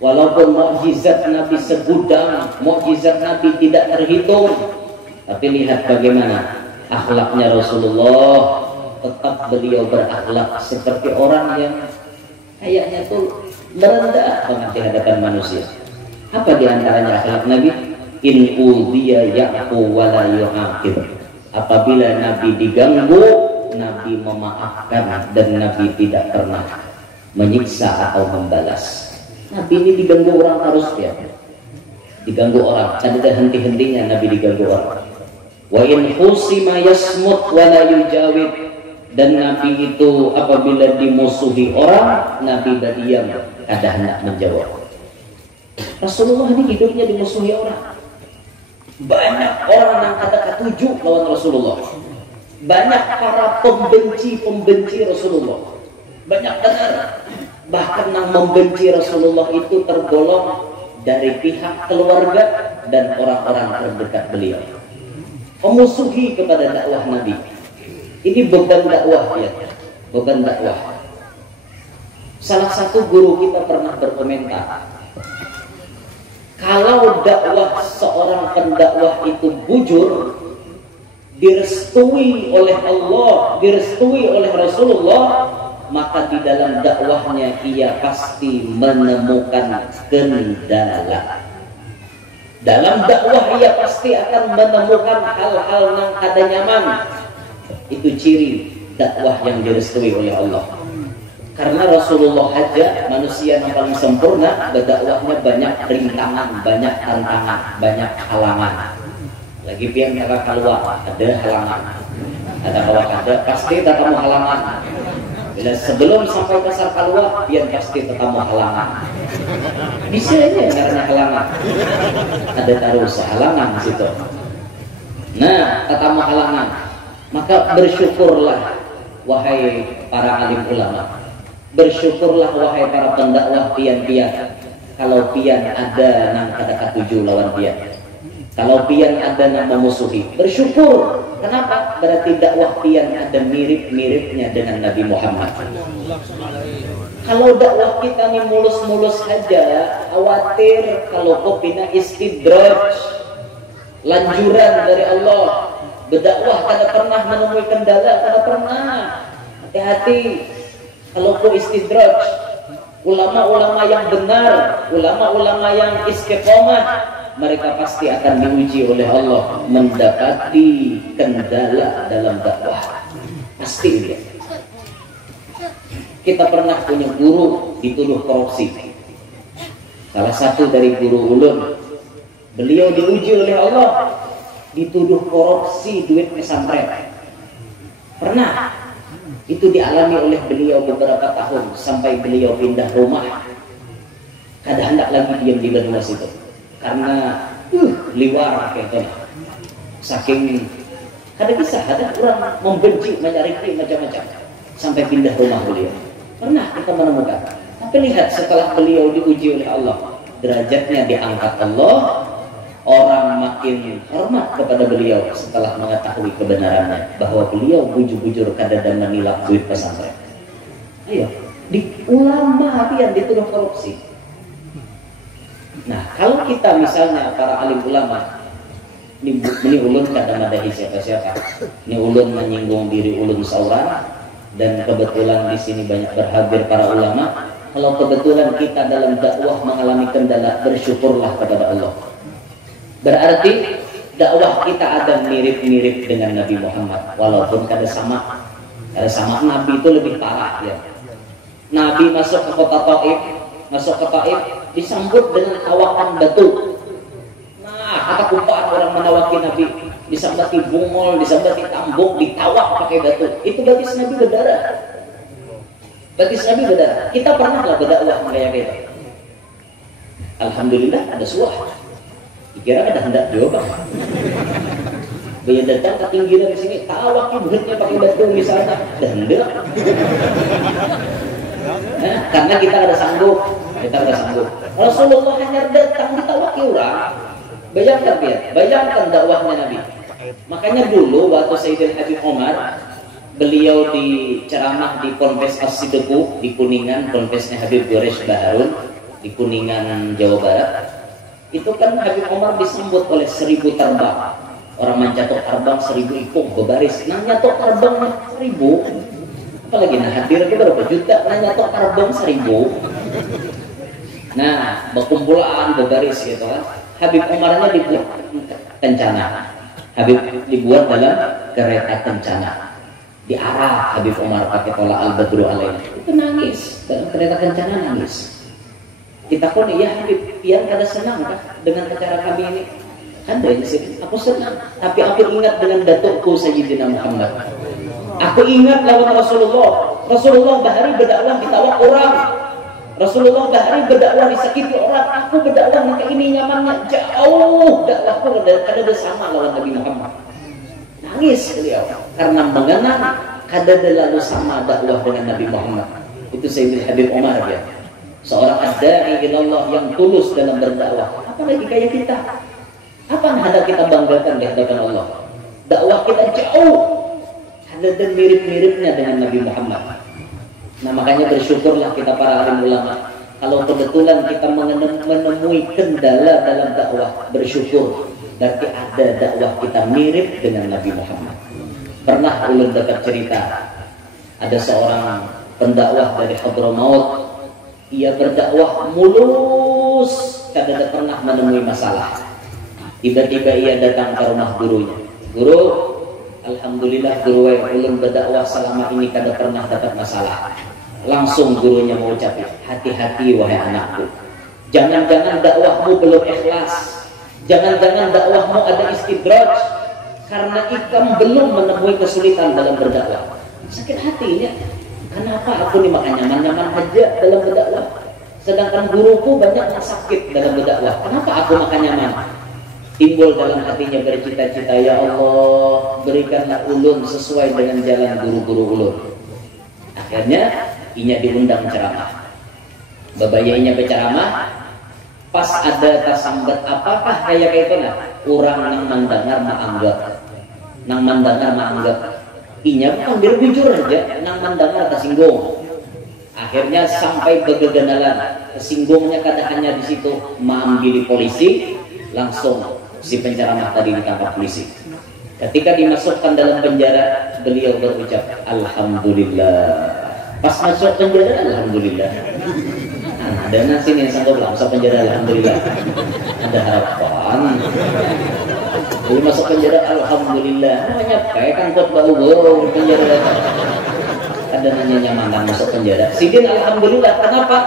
walaupun mukjizat Nabi segudang, mukjizat Nabi tidak terhitung, tapi lihat bagaimana akhlaknya Rasulullah. Tetap beliau berakhlak seperti orang yang kayaknya tuh merendah banget di hadapan manusia. Apa di antaranya akhlak Nabi? In udhiya ya'fu wa la yu'aqib. Apabila Nabi diganggu, Nabi memaafkan dan Nabi tidak pernah menyiksa atau membalas. Nabi ini diganggu orang harus ya. Diganggu orang, ada henti-hentinya Nabi diganggu orang. Wa in husima yasmut wa la yujawib. Dan Nabi itu apabila dimusuhi orang, Nabi berdiam, kada hendak menjawab. Rasulullah ini hidupnya dimusuhi orang. Banyak orang yang kada ketujuh lawan Rasulullah. Banyak para pembenci Rasulullah. Banyak benar. Bahkan yang membenci Rasulullah itu tergolong dari pihak keluarga dan orang-orang terdekat beliau. Memusuhi kepada dakwah Nabi. Ini beban dakwah ya, beban dakwah. Salah satu guru kita pernah berkomentar, kalau dakwah seorang pendakwah itu bujur, direstui oleh Allah, direstui oleh Rasulullah, maka di dalam dakwahnya ia pasti menemukan kendala. Dalam dakwah ia pasti akan menemukan hal-hal yang kada nyaman. Itu ciri dakwah yang direstui oleh Allah. Karena Rasulullah aja manusia yang paling sempurna, berdakwahnya banyak rintangan, banyak tantangan, banyak halangan. Lagi pian kakak keluar ada halangan, ada kawak ada pasti tetamu halangan. Bila sebelum sampai pasar keluar, pian pasti tetamu halangan. Bisa aja karena halangan. Ada taruh sehalangan di situ. Nah, tetamu halangan. Maka bersyukurlah wahai para alim ulama, bersyukurlah wahai para pendakwah pian-pian, kalau pian ada nang kada katuju lawan pian, kalau pian ada nang memusuhi, bersyukur. Kenapa? Berarti dakwah pian ada mirip-miripnya dengan Nabi Muhammad. Kalau dakwah kita nih mulus-mulus saja, khawatir kalau kopina istidraj, lanjuran dari Allah. Berdakwah kada pernah menemui kendala, kada pernah. Hati-hati kalau ku istidraj. Ulama-ulama yang benar, ulama-ulama yang istiqomah, mereka pasti akan diuji oleh Allah mendapati kendala dalam dakwah. Pasti dia. Kita pernah punya guru dituduh korupsi. Salah satu dari guru ulun, beliau diuji oleh Allah dituduh korupsi duit pesantren. Pernah itu dialami oleh beliau beberapa tahun sampai beliau pindah rumah. Kada hendak lagi diam di benua situ karena liwar gitu. Saking kada bisa, ada orang membenci, menyariki macam-macam sampai pindah rumah beliau. Pernah kita menemukan. Tapi lihat setelah beliau diuji oleh Allah, derajatnya diangkat Allah. Orang makin hormat kepada beliau setelah mengetahui kebenarannya bahwa beliau bujur-bujur kada dan menilap duit pesantren. Ayo, di ulama yang dituduh korupsi. Nah, kalau kita misalnya para alim ulama, ini ulun kada madahi siapa-siapa, ini ulun menyinggung diri ulun seorang, dan kebetulan di sini banyak berhadir para ulama. Kalau kebetulan kita dalam dakwah mengalami kendala, bersyukurlah kepada Allah. Berarti dakwah kita ada mirip-mirip dengan Nabi Muhammad, walaupun kada sama. Kada sama, Nabi itu lebih parah ya. Nabi masuk ke kota Taif, disambut dengan tawakan batu. Nah, kata kumpaan orang menawaki Nabi, disambati bungol, disambati tambuk, ditawak pakai batu. Itu batis Nabi berdarah. Batis Nabi berdarah. Kita pernah lah berdakwah kayak gitu. Alhamdulillah ada suah. Dikira ada hendak jawab. Biar datang ke pinggiran di sini, tawak buatnya pakai batu misalnya, ada hendak. Nah, karena kita ada sanggup, Rasulullah hanya datang ditawaki orang. Bayangkan dakwahnya Nabi. Makanya dulu waktu Sayyidina Habib Umar beliau di ceramah di Ponpes As-Sideku di Kuningan, Ponpesnya Habib Goresh Baharun di Kuningan, Jawa Barat. Itu kan Habib Omar disambut oleh 1000 terbang. Orang mencatok terbang 1000 ikut berbaris. Nah nyatok terbang 1000. Apalagi nah hadir ke berapa juta. Nah nyatok terbang 1000. Nah berkumpulan berbaris gitu kan. Habib Omarnya dibuat kencana. Habib dibuat dalam kereta kencana. Diarah Habib Omar pakai tolak al-badru alaih. Itu nangis dalam kereta kencana, nangis. Kita pun ya Habib, pian kada senang kah dengan acara kami ini? Ada di sini. Aku senang, tapi aku ingat dengan datukku Sayyidina Muhammad. Aku ingat lawan Rasulullah. Rasulullah bahari berdakwah ditawak orang. Rasulullah bahari berdakwah disakiti orang. Aku berdakwah maka ini nyamannya jauh dakwahku kada sama lawan Nabi Muhammad. Nangis beliau karena mengenang kada lalu sama dakwah dengan Nabi Muhammad. Itu Sayyidina Habib Omar ya. Seorang ad-da'i ilallah yang tulus dalam berdakwah. Apalagi kayak kita. Apa yang hendak kita banggakan di hadapan Allah? Dakwah kita jauh. Ada dan mirip-miripnya dengan Nabi Muhammad. Nah makanya bersyukurlah kita para alim ulama. Kalau kebetulan kita menemui kendala dalam dakwah, bersyukur. Berarti ada dakwah kita mirip dengan Nabi Muhammad. Pernah ulun dekat cerita. Ada seorang pendakwah dari Hadramaut. Ia berdakwah mulus, tidak pernah menemui masalah. Tiba-tiba ia datang ke rumah gurunya. Guru, alhamdulillah guru ulun berdakwah selama ini tidak pernah dapat masalah. Langsung gurunya mengucap, hati-hati wahai anakku. Jangan-jangan dakwahmu belum ikhlas. Jangan-jangan dakwahmu ada istidraj. Karena ikam belum menemui kesulitan dalam berdakwah. Sakit hatinya. Kenapa aku nih makan nyaman-nyaman aja dalam berdakwah? Sedangkan guruku banyak yang sakit dalam berdakwah. Kenapa aku makan nyaman? Timbul dalam hatinya bercita-cita, ya Allah, berikanlah ulun sesuai dengan jalan guru-guru ulun. Akhirnya, inya diundang ceramah. Babaya berceramah, pas ada tasambat apakah kayak itu nah? Orang nang mendengar maanggap. Nang mendengar maanggap. Inya ambil bujur aja, nang mendengar tersinggung. Akhirnya sampai begegenalan, tersinggungnya katakannya di situ, mengambil polisi, langsung si penceramah tadi ditangkap polisi. Ketika dimasukkan dalam penjara, beliau berucap, alhamdulillah. Pas masuk penjara, alhamdulillah. Nah, ada nasi nih yang sanggup masuk penjara, alhamdulillah. Ada harapan. Jadi masuk penjara, alhamdulillah. Namanya kayak kan kot bau penjara. Ada nanya nyaman masuk penjara. Sidin alhamdulillah. Kenapa?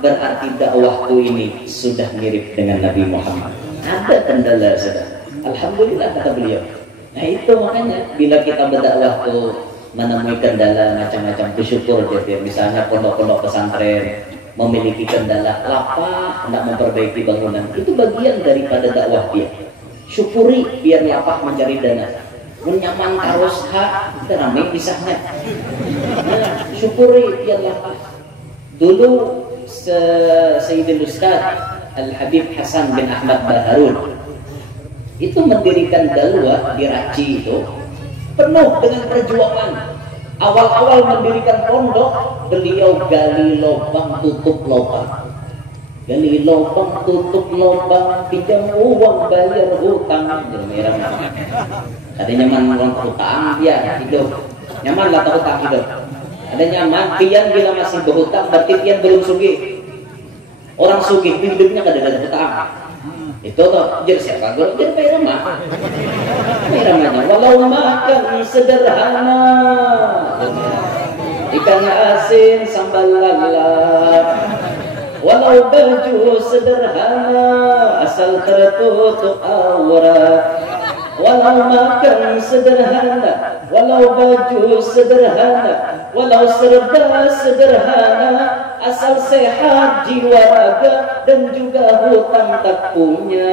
Berarti dakwahku ini sudah mirip dengan Nabi Muhammad. Ada kendala sudah. Alhamdulillah kata beliau. Nah itu makanya bila kita berdakwah tuh menemui kendala macam-macam, bersyukur jadi misalnya pondok-pondok pesantren memiliki kendala lapah, hendak memperbaiki bangunan, itu bagian daripada dakwah dia. Syukuri biar lapah mencari dana. Menyaman terus hak ramai pisahnya. Nah, syukuri biar lapah. Dulu Sayyidul Ustaz Al-Habib Hasan bin Ahmad Baharun itu mendirikan dalwah di Raci itu penuh dengan perjuangan. Awal-awal mendirikan pondok, beliau gali lubang tutup lubang. Gali lubang tutup lubang, pinjam uang bayar hutang. Ada nyaman uang hutang dia hidup. Nyaman lah hutang hidup. Ada nyaman pian bila masih berhutang berarti pian belum sugih. Orang sugih hidupnya kada ada hutang. Itu toh jadi siapa guru jadi peramah. Peramahnya walau makan sederhana. Ikan asin sambal lala. Walau baju sederhana asal tertutup aurat. Walau makan sederhana, walau baju sederhana, walau serba sederhana, asal sehat jiwa raga dan juga hutang tak punya.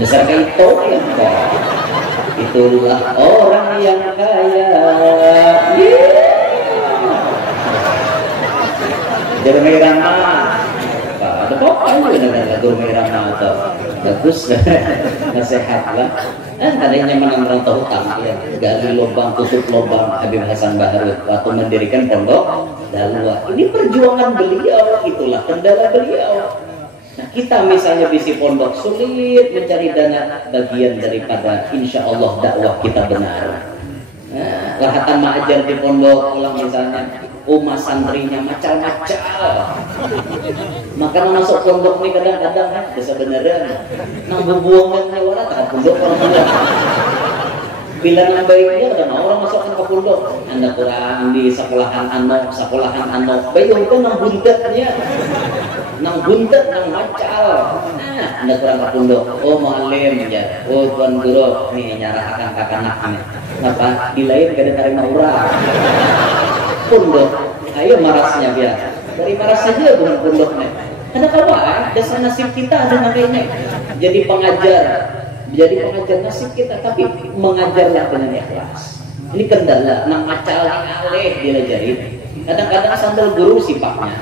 Besar itu ya kok. Itulah orang yang kaya. Jadi ramah. Ada kok ayo dengan lagu merah atau bagus nasihat lah. Adanya menang tahu ya, gali lubang tutup lubang. Habib Hasan Baharud waktu mendirikan pondok Dalwa. Ini perjuangan beliau, itulah kendala beliau. Nah, kita misalnya bisi pondok sulit mencari dana bagian daripada insya Allah dakwah kita benar. Nah, lahatan mengajar di pondok ulang misalnya, umat santrinya macal-macal. Maka masuk pondok ini kadang-kadang sebenarnya nang bubuangannya orang tak pondok orang. Bila nang baiknya ada orang masukkan ke pondok, anda kurang di sekolahan anak, baik itu nang buntetnya. Nang buntet, nang macal. Nah, anda kurang ke pondok. Oh, mualim ya. Oh, tuan guru nih nyarahkan kakak-kakaknya. Kenapa? Di lain kada terima urang. Pondok, ayo marasnya biar. Dari maras saja bukan pondoknya. Ada kawan, dasar nasib kita ada namanya. Jadi pengajar nasib kita, tapi mengajarlah dengan ikhlas. Ini kendala, nang macal aleh dilajarin. Kadang-kadang sandal guru sifatnya.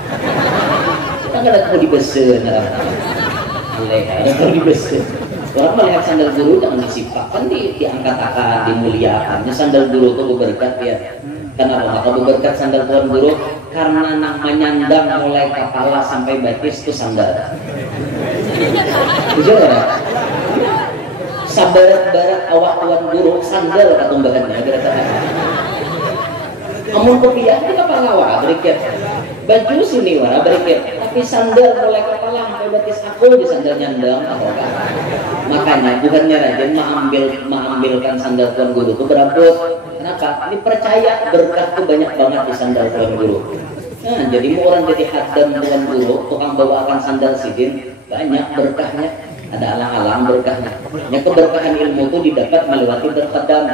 Kadang-kadang mau dibesen, aleh, mau dibesen. Orang melihat sandal guru jangan disifatkan, diangkat-angkat, dimuliakan. Sandal guru itu berberkat ya. Kenapa? Maka berberkat sandal tuan guru karena nang menyandang mulai kepala sampai batis itu sandal. Jujur ya? Sabarat-barat awak tuan guru sandal katumbahannya. Amun kopiah itu kapal awak berikat. Baju sini wara berikat. Tapi sandal mulai kepala sampai batis aku di sandal nyandang atau apa? Makanya bukannya rajin mengambilkan sandal tuan guru itu berabot. Kenapa? Ini percaya berkah itu banyak banget di sandal tuan guru. Nah, jadi mau orang jadi hadam tuan guru, tukang bawakan sandal sidin, banyak berkahnya. Ada alang-alang berkahnya. Yang keberkahan ilmu itu didapat melewati berkhadam.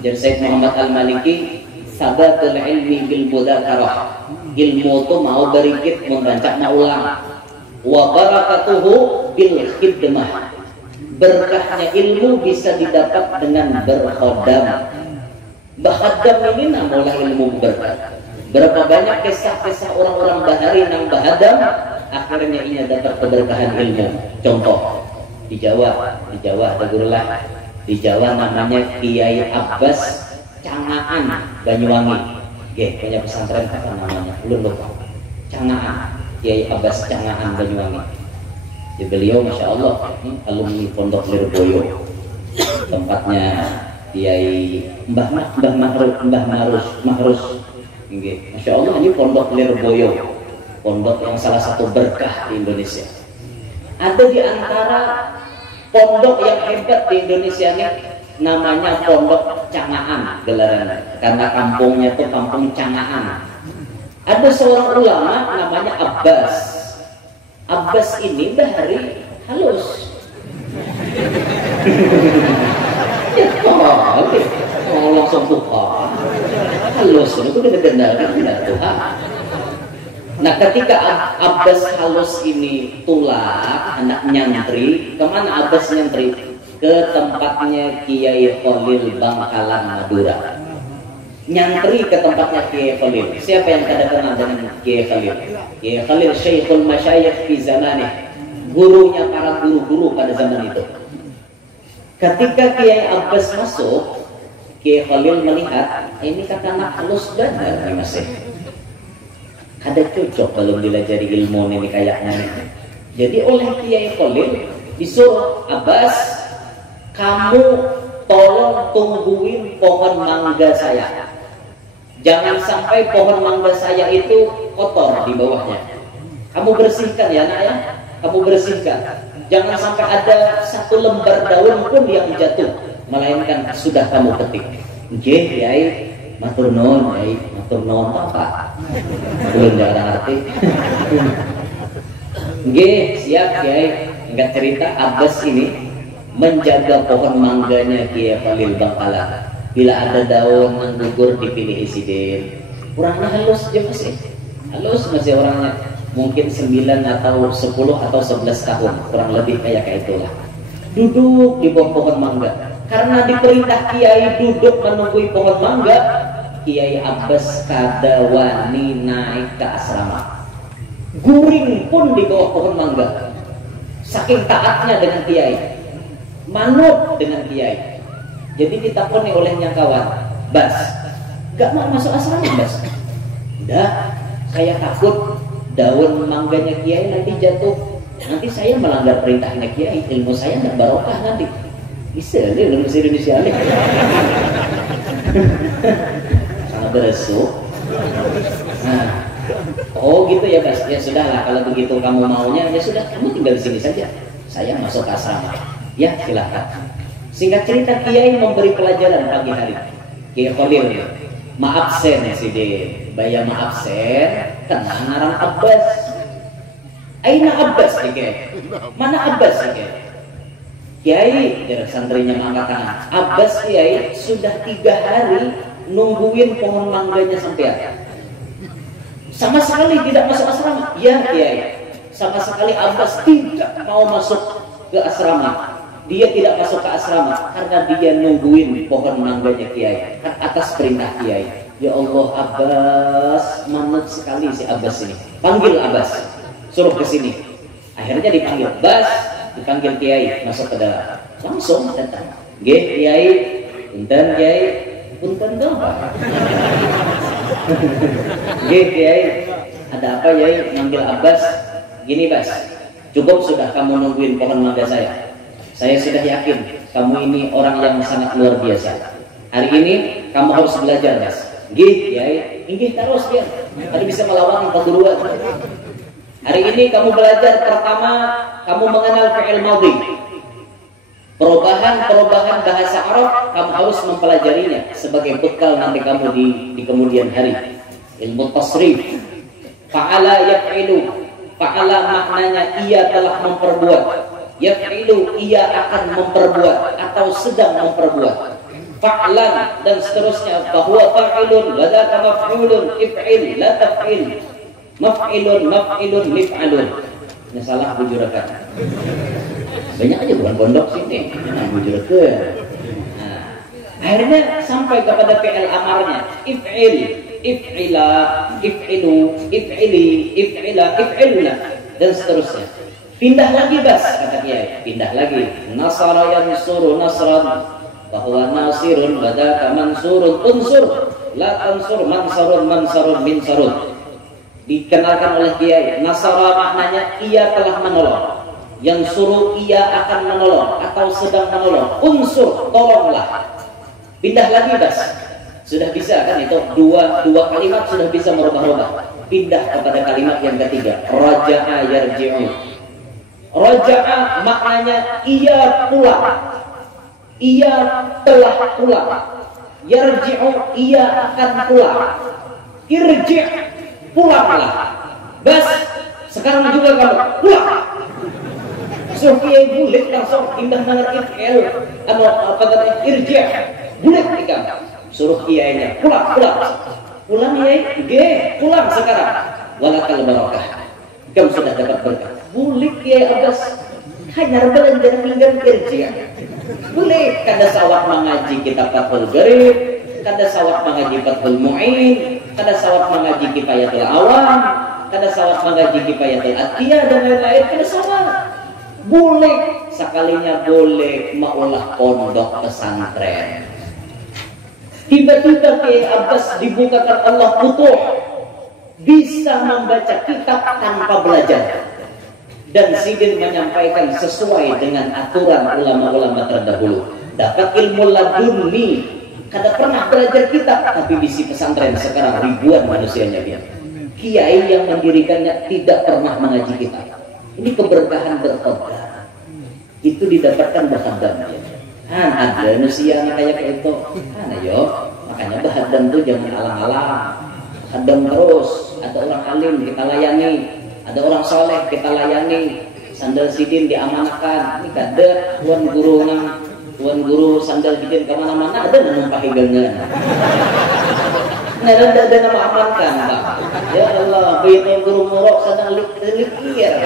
Jadi Syekh Muhammad Al-Maliki, sabatul ilmi bil mudzakarah. Ilmu itu mau berikit, membaca mau ulang. Wa barakatuhu bil khidmah. Berkahnya ilmu bisa didapat dengan berkhadam. Bahadam ini namulah ilmu berkah. Berapa banyak kisah-kisah orang-orang bahari nang bahadam, akhirnya ini dapat keberkahan ilmu. Contoh di Jawa ada guru lah. Di Jawa namanya Kiai Abbas Cangaan Banyuwangi. Punya pesantren apa namanya? Belum lupa. Cangaan, Kiai Abbas Cangaan Banyuwangi. Jadi beliau masya Allah alumni Pondok Lirboyo. Tempatnya Kiai Mbah Mahrus. Masya Allah ini Pondok Lirboyo, pondok yang salah satu berkah di Indonesia. Ada di antara pondok yang hebat di Indonesia ini namanya Pondok Cangaan gelarannya, karena kampungnya itu kampung Cangaan. Ada seorang ulama namanya Abbas. Abbas ini bahari halus. Ya oh, langsung Tuhan halus itu dikenalkan benar Tuhan. Nah ketika Abbas halus ini tulak anak nyantri, kemana Abbas nyantri? Ke tempatnya Kiai Khalil Bangkalan Madura. Nyantri ke tempatnya Kiai Khalil. Siapa yang kada kenal dengan Kiai Khalil? Kiai Khalil Syekhul Masyayikh fi zamanih, gurunya para guru-guru pada zaman itu. Ketika Kiai Abbas masuk, Kiai Khalil melihat ini kata anak halus benar nih masih. Ada cocok belum dilajari ilmu ini kayaknya nih. Jadi oleh Kiai Khalil disuruh, Abbas, kamu tolong tungguin pohon mangga saya. Jangan sampai pohon mangga saya itu kotor di bawahnya. Kamu bersihkan ya nak ya. Kamu bersihkan. Jangan sampai ada satu lembar daun pun yang jatuh, melainkan sudah kamu petik. Nggih, Kiai, matur nuwun, Kiai, matur nuwun apa? Belum ada arti. Nggih, siap Kiai. Enggak cerita Abbas ini menjaga pohon mangganya Kiai Khalil Bangkalan. Bila ada daun yang gugur dipilih isidin. Kurangnya halus aja masih. Halus masih orangnya. Mungkin 9 atau 10 atau 11 tahun, kurang lebih kayak itulah. Duduk di bawah pohon mangga. Karena diperintah Kiai duduk menunggu pohon mangga, Kiai Abbas kada wani naik ke asrama. guring pun di bawah pohon mangga. Saking taatnya dengan kiai, manut dengan kiai. Jadi ditakoni oleh yang kawan, Bas, gak mau masuk asrama Bas? Enggak, saya takut daun mangganya kiai nanti jatuh, nanti saya melanggar perintahnya kiai, ilmu saya nggak barokah nanti. Bisa nih ilmu Indonesia nih. Sangat beresuk. Nah, oh gitu ya Bas, ya sudahlah kalau begitu kamu maunya, ya sudah kamu tinggal di sini saja. Saya masuk ke asrama. Ya silahkan. Singkat cerita kiai memberi pelajaran pagi hari. Kiai Khalil maabsen si de, bayar maabsen, kenal ngarang Abbas. Aina Abbas kiai? Mana Abbas kiai? Kiai, jarak santrinya mengangkat tangan. Abbas kiai sudah 3 hari nungguin pohon mangganya sampai. Sama sekali tidak masuk asrama. Ya kiai, sama sekali Abbas tidak mau masuk ke asrama. Dia tidak masuk ke asrama karena dia nungguin pohon mangganya kiai atas perintah kiai. Ya Allah, Abbas, manut sekali si Abbas ini. Panggil Abbas, suruh ke sini. Akhirnya dipanggil Abbas, dipanggil kiai, masuk ke dalam. Langsung datang. Nggih kiai, punten kiai, punten apa? Nggih kiai, ada apa kiai? Manggil Abbas. Gini Bas, cukup sudah kamu nungguin pohon mangga saya. Saya sudah yakin kamu ini orang yang sangat luar biasa. Hari ini kamu harus belajar Bas. Nggih kiai, nggih terus ya. Tadi bisa melawan perguruan. Hari ini kamu belajar pertama, kamu mengenal fi'il madhi. Perubahan bahasa Arab kamu harus mempelajarinya sebagai bekal nanti kamu di kemudian hari. Ilmu tasrif. Fa'ala yaf'ilu. Fa'ala maknanya ia telah memperbuat. Yaf'ilu ia akan memperbuat atau sedang memperbuat. Fa'lan dan seterusnya, bahwa fa'ilun la maf'ulun if'il la taf'il. Maf'ilun mif'alun. Ini salah bujurakan. Banyak aja bukan pondok sini. Bujurakan. Nah, akhirnya sampai kepada fi'il amarnya. If'il, if'ila, if'ilu, if'ili, if'ila, if'iluna dan seterusnya. Pindah lagi Bas, kata kiai. Pindah lagi. Nasara yansuru nasran, bahwa nasirun badaka mansurun unsur, la tansur mansarun mansarun minsarun. Dikenalkan oleh kiai. Nasara maknanya ia telah menolong. Yang suruh ia akan menolong atau sedang menolong. Unsur, tolonglah. Pindah lagi Bas. Sudah bisa kan itu dua kalimat sudah bisa merubah-rubah. Pindah kepada kalimat yang ketiga. Raja'a yarji'u. Raja'a maknanya ia pulang. Ia telah pulang. Yarji'u ia akan pulang. Irji' pulanglah. Bas, sekarang juga kamu pulang. So kiai bulik langsung indah mengerti il apa kata irji' bulik ikam. Suruh kiainya pulang kiai, pulang sekarang. Walakal barakah. Kamu sudah dapat berkah. Bulik kiai Abbas hanya belajar tinggal irji'. Bulik kada sawat mengaji kitab Fathul Gharib, kada sawat mengaji Fathul Mu'in, kada sawat mengaji Kifayatul Awam, kada sawat mengaji Kifayatul Atiyah dan lain-lain, kada sawat. Boleh sekalinya boleh maulah pondok pesantren. Tiba-tiba Kiai Abbas dibukakan Allah futuh, bisa membaca kitab tanpa belajar. Dan Sidin menyampaikan sesuai dengan aturan ulama-ulama terdahulu. Dapat ilmu laduni, kada pernah belajar kitab, tapi bisi pesantren sekarang ribuan manusianya dia. Kiai yang mendirikannya tidak pernah mengaji kitab. Ini keberkahan bertobat. Itu didapatkan bahadam. Ada manusia kayak itu. Yo, makanya bahadam tuh jangan alang-alang. Hadam terus. Ada orang alim kita layani. Ada orang soleh kita layani. Sandal Sidin diamankan. Ini kada tuan guru sandal Sidin kemana-mana ada menumpahi gangan. Ada nama amankan Pak. Ya Allah, begitu guru murok sedang likir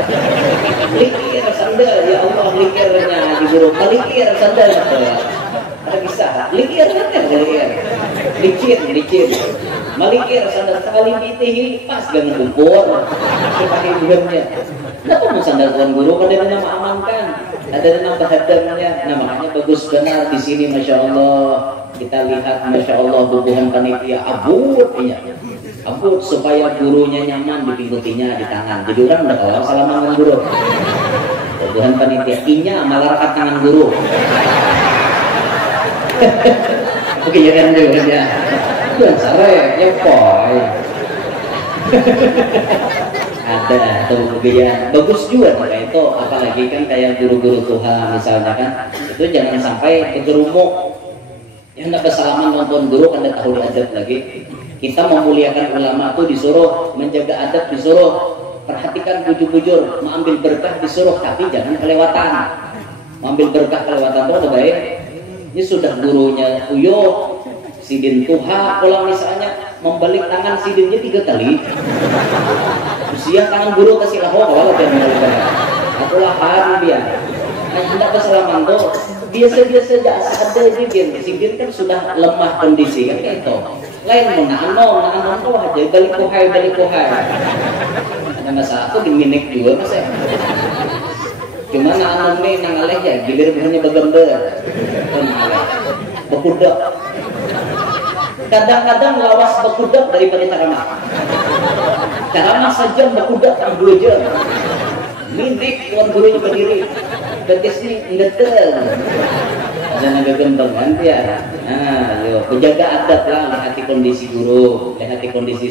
sandal. Ya Allah, likirnya di guru likir sandal. Ada kisah likir licin. malikir sandal sekali bitihi pas dengan ukur pakai bulannya. Kenapa mau sandal tuan guru? Ada nama amankan, ada nama bahadamnya. Nah makanya bagus benar di sini, masya Allah. Kita lihat, masya Allah, hubungan panitia abut, iya, abut supaya gurunya nyaman dipingutinya di tangan. Jadi orang udah kalau salaman dengan guru. Hubungan panitia inya malah tangan guru. Oke ya kan juga ya. Bukan sare, ya boy. Ada atau kegiatan bagus juga kayak itu, apalagi kan kayak guru-guru Tuhan misalnya kan, itu jangan sampai kegerumuk. Yang hendak bersalaman nonton guru kan tahu diadab lagi. Kita memuliakan ulama tuh disuruh, menjaga adab disuruh, perhatikan bujur-bujur, mengambil berkah disuruh, tapi jangan kelewatan. Mengambil berkah kelewatan itu ada baik. Ini sudah gurunya uyuh, sidin tuha, pulang misalnya membalik tangan sidinnya 3 kali. Usia tangan guru kasih laho kalau dia mengalukan. Aku lahar dia. Nah, hendak bersalaman tuh biasa-biasa aja ada sidin kan sudah lemah kondisi kan kayak itu. Lain mau nahan tuh aja balik kohai. Ada masalah tuh diminik juga mas ya. Cuma nahan nih nangaleh ya, gilir bukannya bagambar. Bekudak. Kadang-kadang lawas bekudak daripada ceramah saja bekudak 2 jam. Minik tuan guru berdiri. Bagus nih ngetel. Ada naga gembang kan ya. Nah, yo penjaga adab lah, lihat kondisi guru, lihat kondisi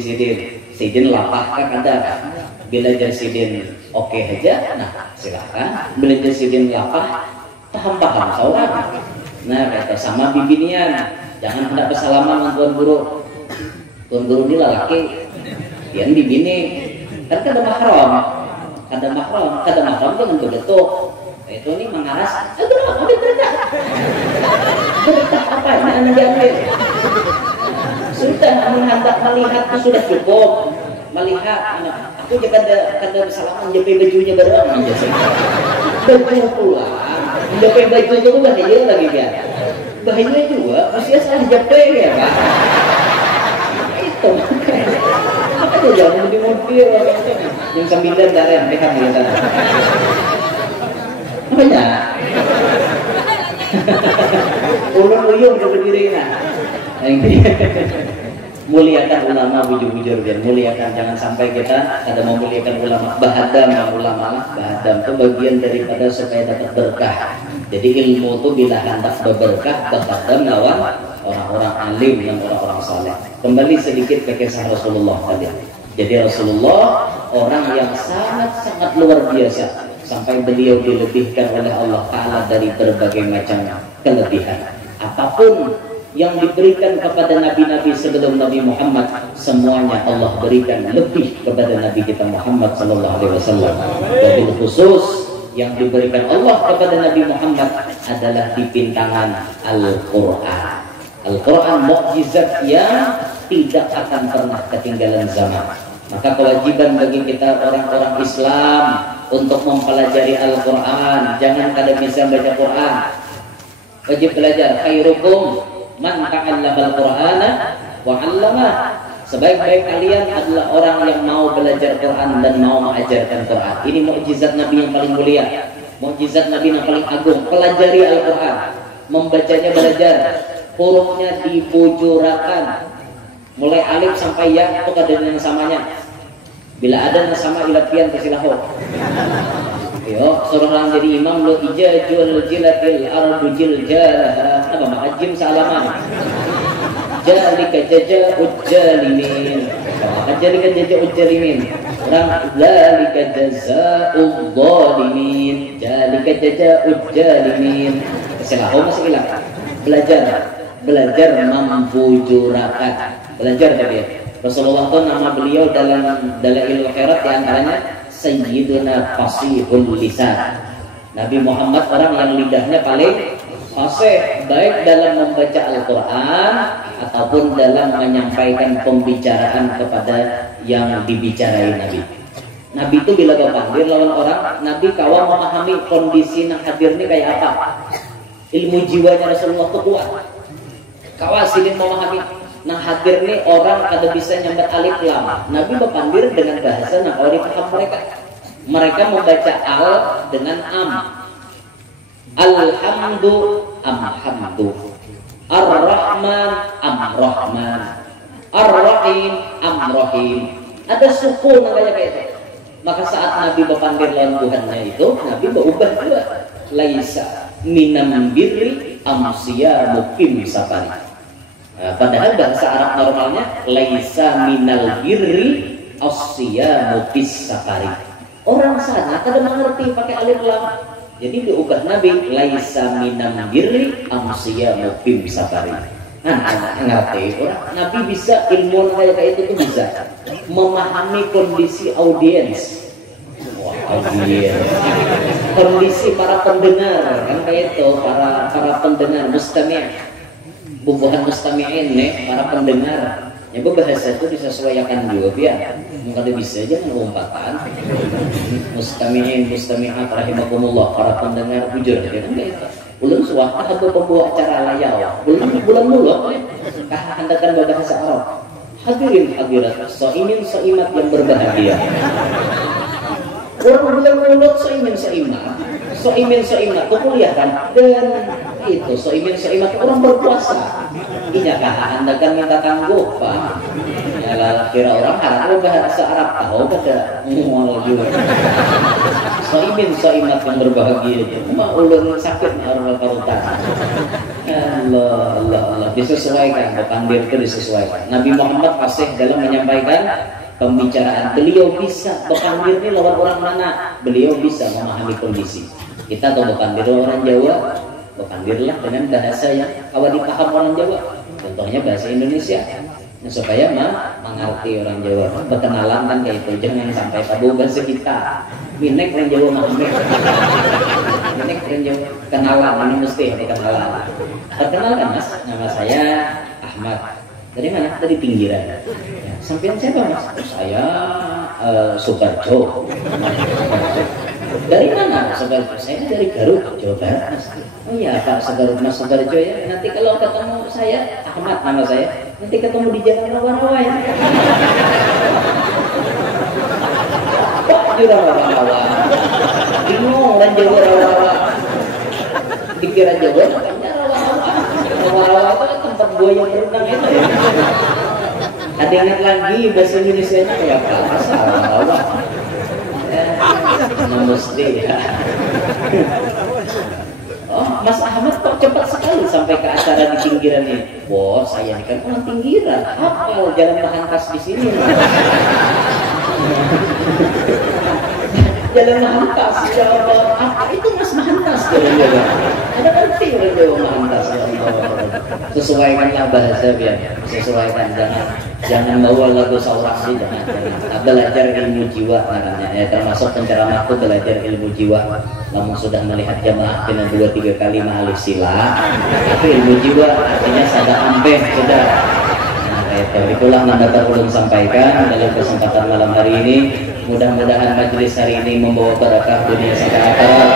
sidin lapah kan ada. Belajar sidin oke aja, nah silakan. Belajar sidin lapah, paham seorang. Nah, kata sama bibinian, jangan hendak bersalaman dengan tuan guru. Tuan guru ini laki, yang bibini, kan kada mahram jangan begitu. Itu nih mengaras, aduh, ambil berkah apa ini anak diambil. Sudah melihat itu sudah cukup. Melihat anak, aku juga kada bersalaman japai bajunya bareng aja sih. Baju pulang, japai baju itu kan dia lagi kan. Bahaya juga, usia salah japai ya pak. Itu apa tuh jangan di mobil yang 9 darah mereka biasa. Banyak. Ulun uyung berdiri nah. Muliakan ulama bujur-bujur dan muliakan, jangan sampai kita ada memuliakan ulama. Bahadam itu bagian daripada supaya dapat berkah. Jadi ilmu itu bila hendak berberkah, bahadam lawan orang-orang alim dan orang-orang saleh. Kembali sedikit ke kisah Rasulullah tadi. Jadi Rasulullah orang yang sangat-sangat luar biasa. Sampai beliau dilebihkan oleh Allah Ta'ala dari berbagai macam kelebihan. Apapun yang diberikan kepada nabi-nabi sebelum Nabi Muhammad, semuanya Allah berikan lebih kepada Nabi kita Muhammad SAW. Wabil khusus yang diberikan Allah kepada Nabi Muhammad adalah dipintangan Al-Quran. Al-Quran mukjizat yang tidak akan pernah ketinggalan zaman. Maka kewajiban bagi kita orang-orang Islam untuk mempelajari Al-Quran. Jangan kada bisa baca Quran, wajib belajar. Khairukum man ta'allama al-Qur'ana wa 'allamah. Sebaik-baik kalian adalah orang yang mau belajar Quran dan mau mengajarkan Quran. Ini mukjizat Nabi yang paling mulia, mukjizat Nabi yang paling agung. Pelajari Al-Quran, membacanya belajar, hurufnya dibujurakan, mulai alif sampai ya itu kada yang samanya. Bila ada yang sama ilapian kesilahu. Yo, seorang jadi imam lo ijajul jilatil ardu jiljalah. Apa makajim salaman. Jalika jaja'ud jalimin. Jalika jaja'ud jalimin. Orang lalika jaza'ud zalimin. Jalika jaja'ud jalimin. Kesilahu masih hilang. Belajar membujurakan. Belajar tadi. Rasulullah itu nama beliau dalam Dalailul Khairat di antaranya Sayyiduna Fasihul Lisan. Nabi Muhammad orang yang lidahnya paling fasih, baik dalam membaca Al-Quran ataupun dalam menyampaikan pembicaraan kepada yang dibicarain Nabi. Nabi itu bila berpanggil lawan orang, Nabi kawal memahami kondisi yang hadir ini kayak apa. Ilmu jiwanya Rasulullah itu kuat. Kawal silin memahami. Nah hadir nih orang kada bisa nyambat alif lam. Nabi berpandir dengan bahasa yang orang paham mereka. Mereka membaca al dengan am. Alhamdu amhamdu. Ar-Rahman am-Rahman. Ar-Rahim am-Rahim. Ada sukun kayak itu. Maka saat Nabi berpandir lawan Tuhannya itu, Nabi berubah juga. Laisa minam birri amsiya mukim safari. Nah, padahal bahasa Arab normalnya laisa minal birri asya mukis safari. Orang sana kada mengerti pakai alif lam. Jadi diubah Nabi laisa minam birri amsiya mukim safari. Nah, ngerti orang. Nabi bisa ilmu kayak itu tuh bisa memahami kondisi audiens. Kondisi para pendengar kan kayak itu, para pendengar mustami', bubuhan mustami'in nih, para pendengar. Ya bahasa itu disesuaikan juga ya. Mungkin bisa aja mengumpulkan mustami'in, mustami'at rahimakumullah, para pendengar bujur kan kayak itu. Ulun suaka atau pembawa acara layau. Bulan mulu kah hendakan bahasa Arab. Hadirin hadirat, soimin soimat yang berbahagia. Orang bulan mulut soimin soimat kuliah kan, dan itu soimin soimat orang berpuasa. Iya kah anda kan minta tangguh pak? Ya kira orang harap bahasa Arab tahu pada mual juga. Soimin soimat yang berbahagia itu, cuma ulun sakit orang karutan. Allah disesuaikan, pandir itu disesuaikan. Nabi Muhammad fasih dalam menyampaikan pembicaraan. Beliau bisa berpandir ini lawan orang mana? Beliau bisa memahami kondisi. Kita tahu berpandir orang Jawa, berpandirlah dengan bahasa yang kawan dipaham orang Jawa. Contohnya bahasa Indonesia. Nah, supaya mengerti orang Jawa, berkenalan kan kayak itu. Jangan sampai tabu bahasa kita. Minek orang Jawa memahami. Minek orang Jawa kenalan, ini mesti kenalan. Perkenalkan mas, nama saya Ahmad. Dari mana? Dari pinggiran. Ya, sampean siapa mas? Saya Subarjo. Dari mana Subarjo? Saya dari Garut, Jawa Barat mas. Oh iya Pak Mas Subarjo ya. Nanti kalau ketemu saya Ahmad nama saya. Nanti ketemu di jalan rawa-rawa ya. Pak di rawa-rawa. Bingung dan Jawa rawa-rawa. Dikira Jawa makanya rawa-rawa. Rawa-rawa itu kan tempat buaya berenang itu ya. Ada ingat lagi bahasa Indonesia-nya ya Pak? Rawa-rawa. Mesti ya. Oh, Mas Ahmad kok cepat sekali sampai ke acara di pinggiran ini? Wah, saya ini kan orang pinggiran. Hafal jalan Mahantas di sini. Jalan Mahantas, Jawa. Apa itu Mas Mahantas? Ada arti orang Jawa Mahantas. Sesuaikanlah bahasa biar sesuaikan, jangan bawa lagu saurak sih, jangan. Belajar ilmu jiwa namanya, ya, termasuk penceramahku belajar ilmu jiwa. Namun sudah melihat jamaah dengan 2-3 kali alif sila, tapi ilmu jiwa artinya sadar ampeh sudah. Nah, itulah nanda terulun sampaikan dalam kesempatan malam hari ini. Mudah-mudahan majelis hari ini membawa berkah dunia sampai akhirat.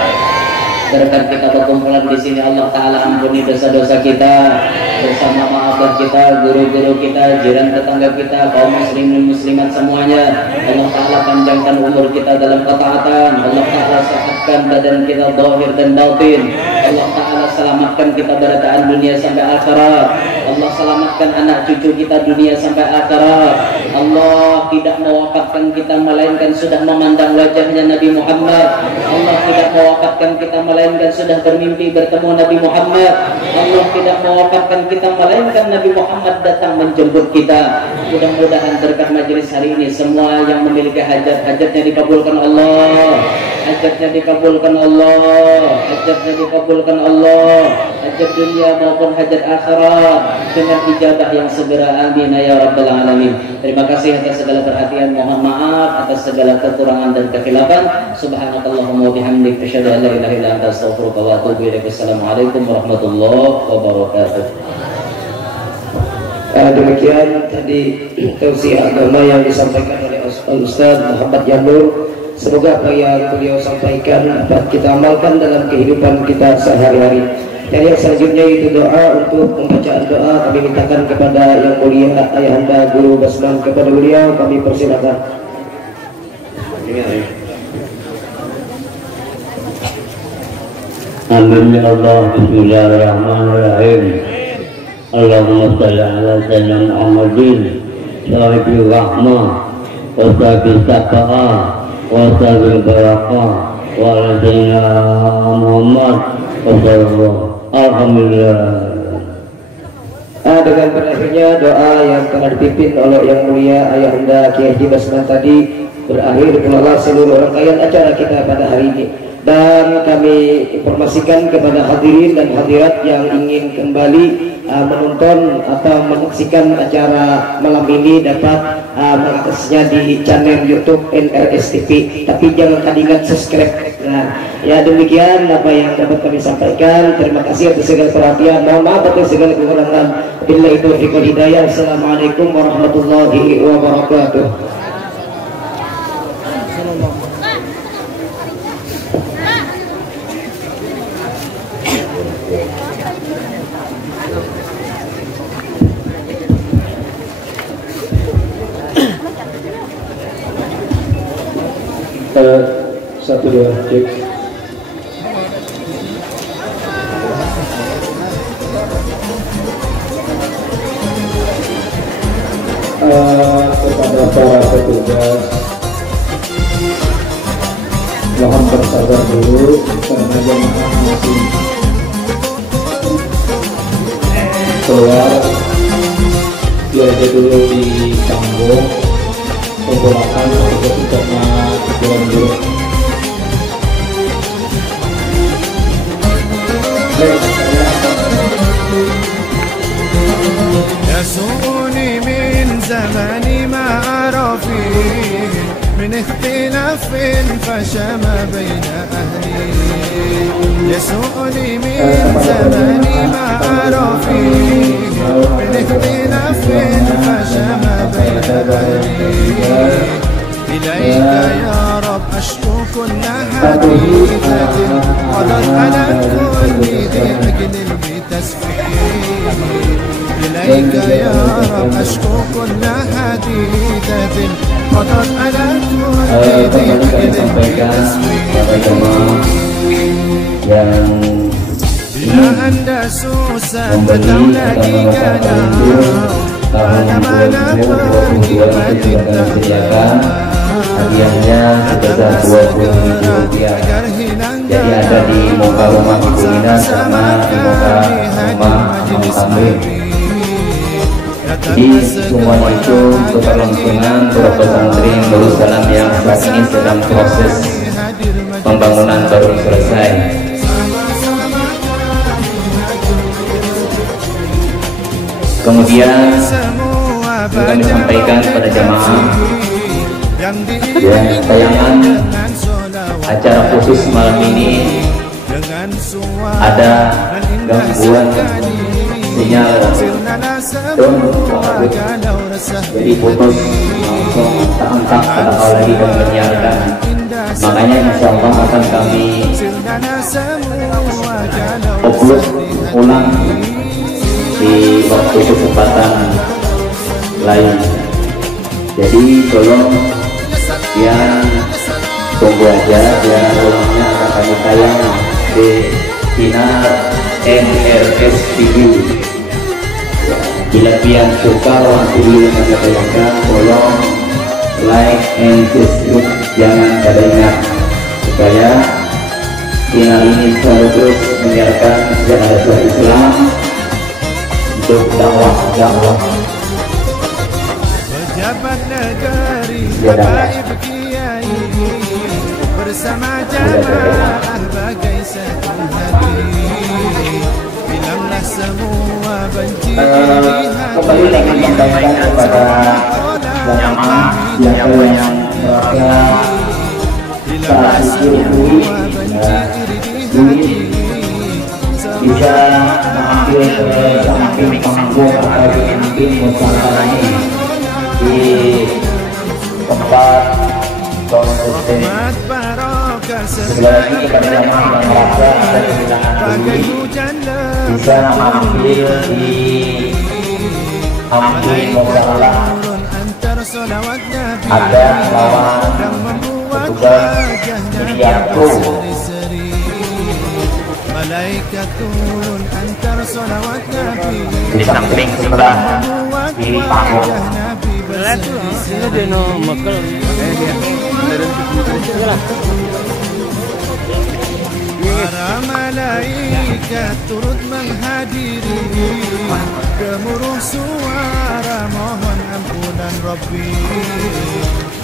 Berkat kita berkumpulan di sini, Allah Taala ampuni dosa-dosa kita, bersama maafkan kita, guru-guru kita, jiran tetangga kita, kaum muslimin muslimat semuanya. Allah Taala panjangkan umur kita dalam ketaatan. Allah Taala sehatkan badan kita zahir dan batin. Allah Taala selamatkan kita berataan dunia sampai akhirat. Allah selamatkan anak cucu kita dunia sampai akhirat. Allah tidak mewafatkan kita melainkan sudah memandang wajahnya Nabi Muhammad. Allah tidak mewafatkan kita melainkan sudah bermimpi bertemu Nabi Muhammad. Allah tidak mewafatkan kita melainkan Nabi Muhammad datang menjemput kita. Mudah-mudahan berkat majelis hari ini semua yang memiliki hajat-hajatnya dikabulkan Allah. Hajatnya dikabulkan Allah. Hajatnya dikabulkan Allah. Hajat dunia maupun hajat akhirat dengan ijabah yang segera, amin ya rabbal alamin. Terima kasih atas segala perhatian, mohon maaf atas segala kekurangan dan kekhilafan. Subhanakallahumma wa bihamdika asyhadu an la ilaha illa anta astaghfiruka wa atubu ilaik. Assalamualaikum warahmatullahi wabarakatuh. Demikian tadi tausiah agama yang disampaikan oleh Ustaz Muhammad Yanur. Semoga apa yang beliau sampaikan dapat kita amalkan dalam kehidupan kita sehari-hari. Dan yang selanjutnya itu doa. Untuk pembacaan doa kami mintakan kepada yang mulia Ayahanda Guru Basman, kepada beliau kami persilakan. Amin ya Allah. Bismillahirrahmanirrahim. Allahumma shalli ala sayyidina Muhammadin sahibil rahmah wa sahibil syafa'ah wa sahibil barakah wa ala sayyidina Muhammad wa sallallahu. Alhamdulillah. Dengan berakhirnya doa yang telah dipimpin oleh yang mulia Ayahanda Kiai Haji Basman tadi, berakhir pula seluruh rangkaian acara kita pada hari ini. Dan kami informasikan kepada hadirin dan hadirat yang ingin kembali menonton atau menyaksikan acara malam ini dapat mengaksesnya di channel YouTube NRS TV. Tapi jangan kadingan subscribe. Nah, ya demikian apa yang dapat kami sampaikan. Terima kasih atas segala perhatian. Mohon maaf atas segala kekurangan. Billahi taufiq wal hidayah. Assalamualaikum warahmatullahi wabarakatuh. Satu dua cek. Kepada para petugas mohon bersabar dulu karena jemaah masih keluar. Biar dulu di panggung pembolakan untuk karena kurang dulu. يسوءني من زمان ما أرى فيه من اختلاف فشما بين أهلي يسوءني من زمان ما أرى فيه من اختلاف فشما بين أهلي إليك يا رب أشكو كل حديثة قدر على كل ذي أجل بتسفيه إليك يا رب أشكو كل حديثة قدر على كل ذي أجل بتسفيه بلا Anda susah tahu lagi kadang mana pergi mati hadiahnya sebesar Rp20.000. Jadi ada di muka rumah Ibu Ina sama di muka rumah Imam Tamrin. Jadi semuanya itu keberlangsungan beberapa santri yang baru salam yang saat ini sedang proses pembangunan baru selesai. Kemudian kami sampaikan kepada jamaah ya, tayangan acara khusus malam ini ada gangguan sinyal dan jadi putus langsung tak angkat pada awal lagi kami menyiarkan. Makanya insya Allah akan kami upload ulang di waktu kesempatan lain. Jadi tolong yang tunggu aja, yang ulangnya akan kami tayang di channel NRS TV. Bila kalian suka video yang kami tayangkan, tolong like and subscribe, jangan pada ingat supaya channel ini selalu terus menyiarkan sejarah Islam untuk dakwah. Pejabat negeri, habaib kiai, bersama jamaah bagai satu hati. Bilanglah semua benci Kembali dengan menyampaikan kepada jamaah yang merasa saat ini bisa mengambil ke samping panggung atau di samping musyawarah ini di tempat konsisten Sekali lagi pada jamaah yang merasa ada kehilangan diri bisa ambil di Ampin Musalah, ada lawan petugas Mediapro di samping sebelah kiri panggung. Para malaikat turut menghadiri gemuruh suara mohon ampunan Rabbi.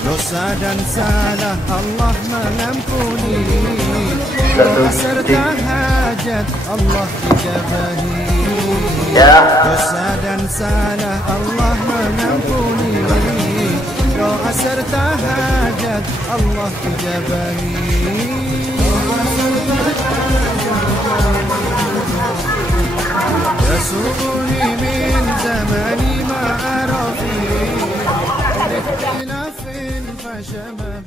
Dosa dan salah Allah mengampuni, doa serta hajat Allah dijabahi. Dosa dan salah Allah mengampuni, doa serta hajat Allah dijabahi. يسوقني من زماني ما أرى فيه اختلاف فشمال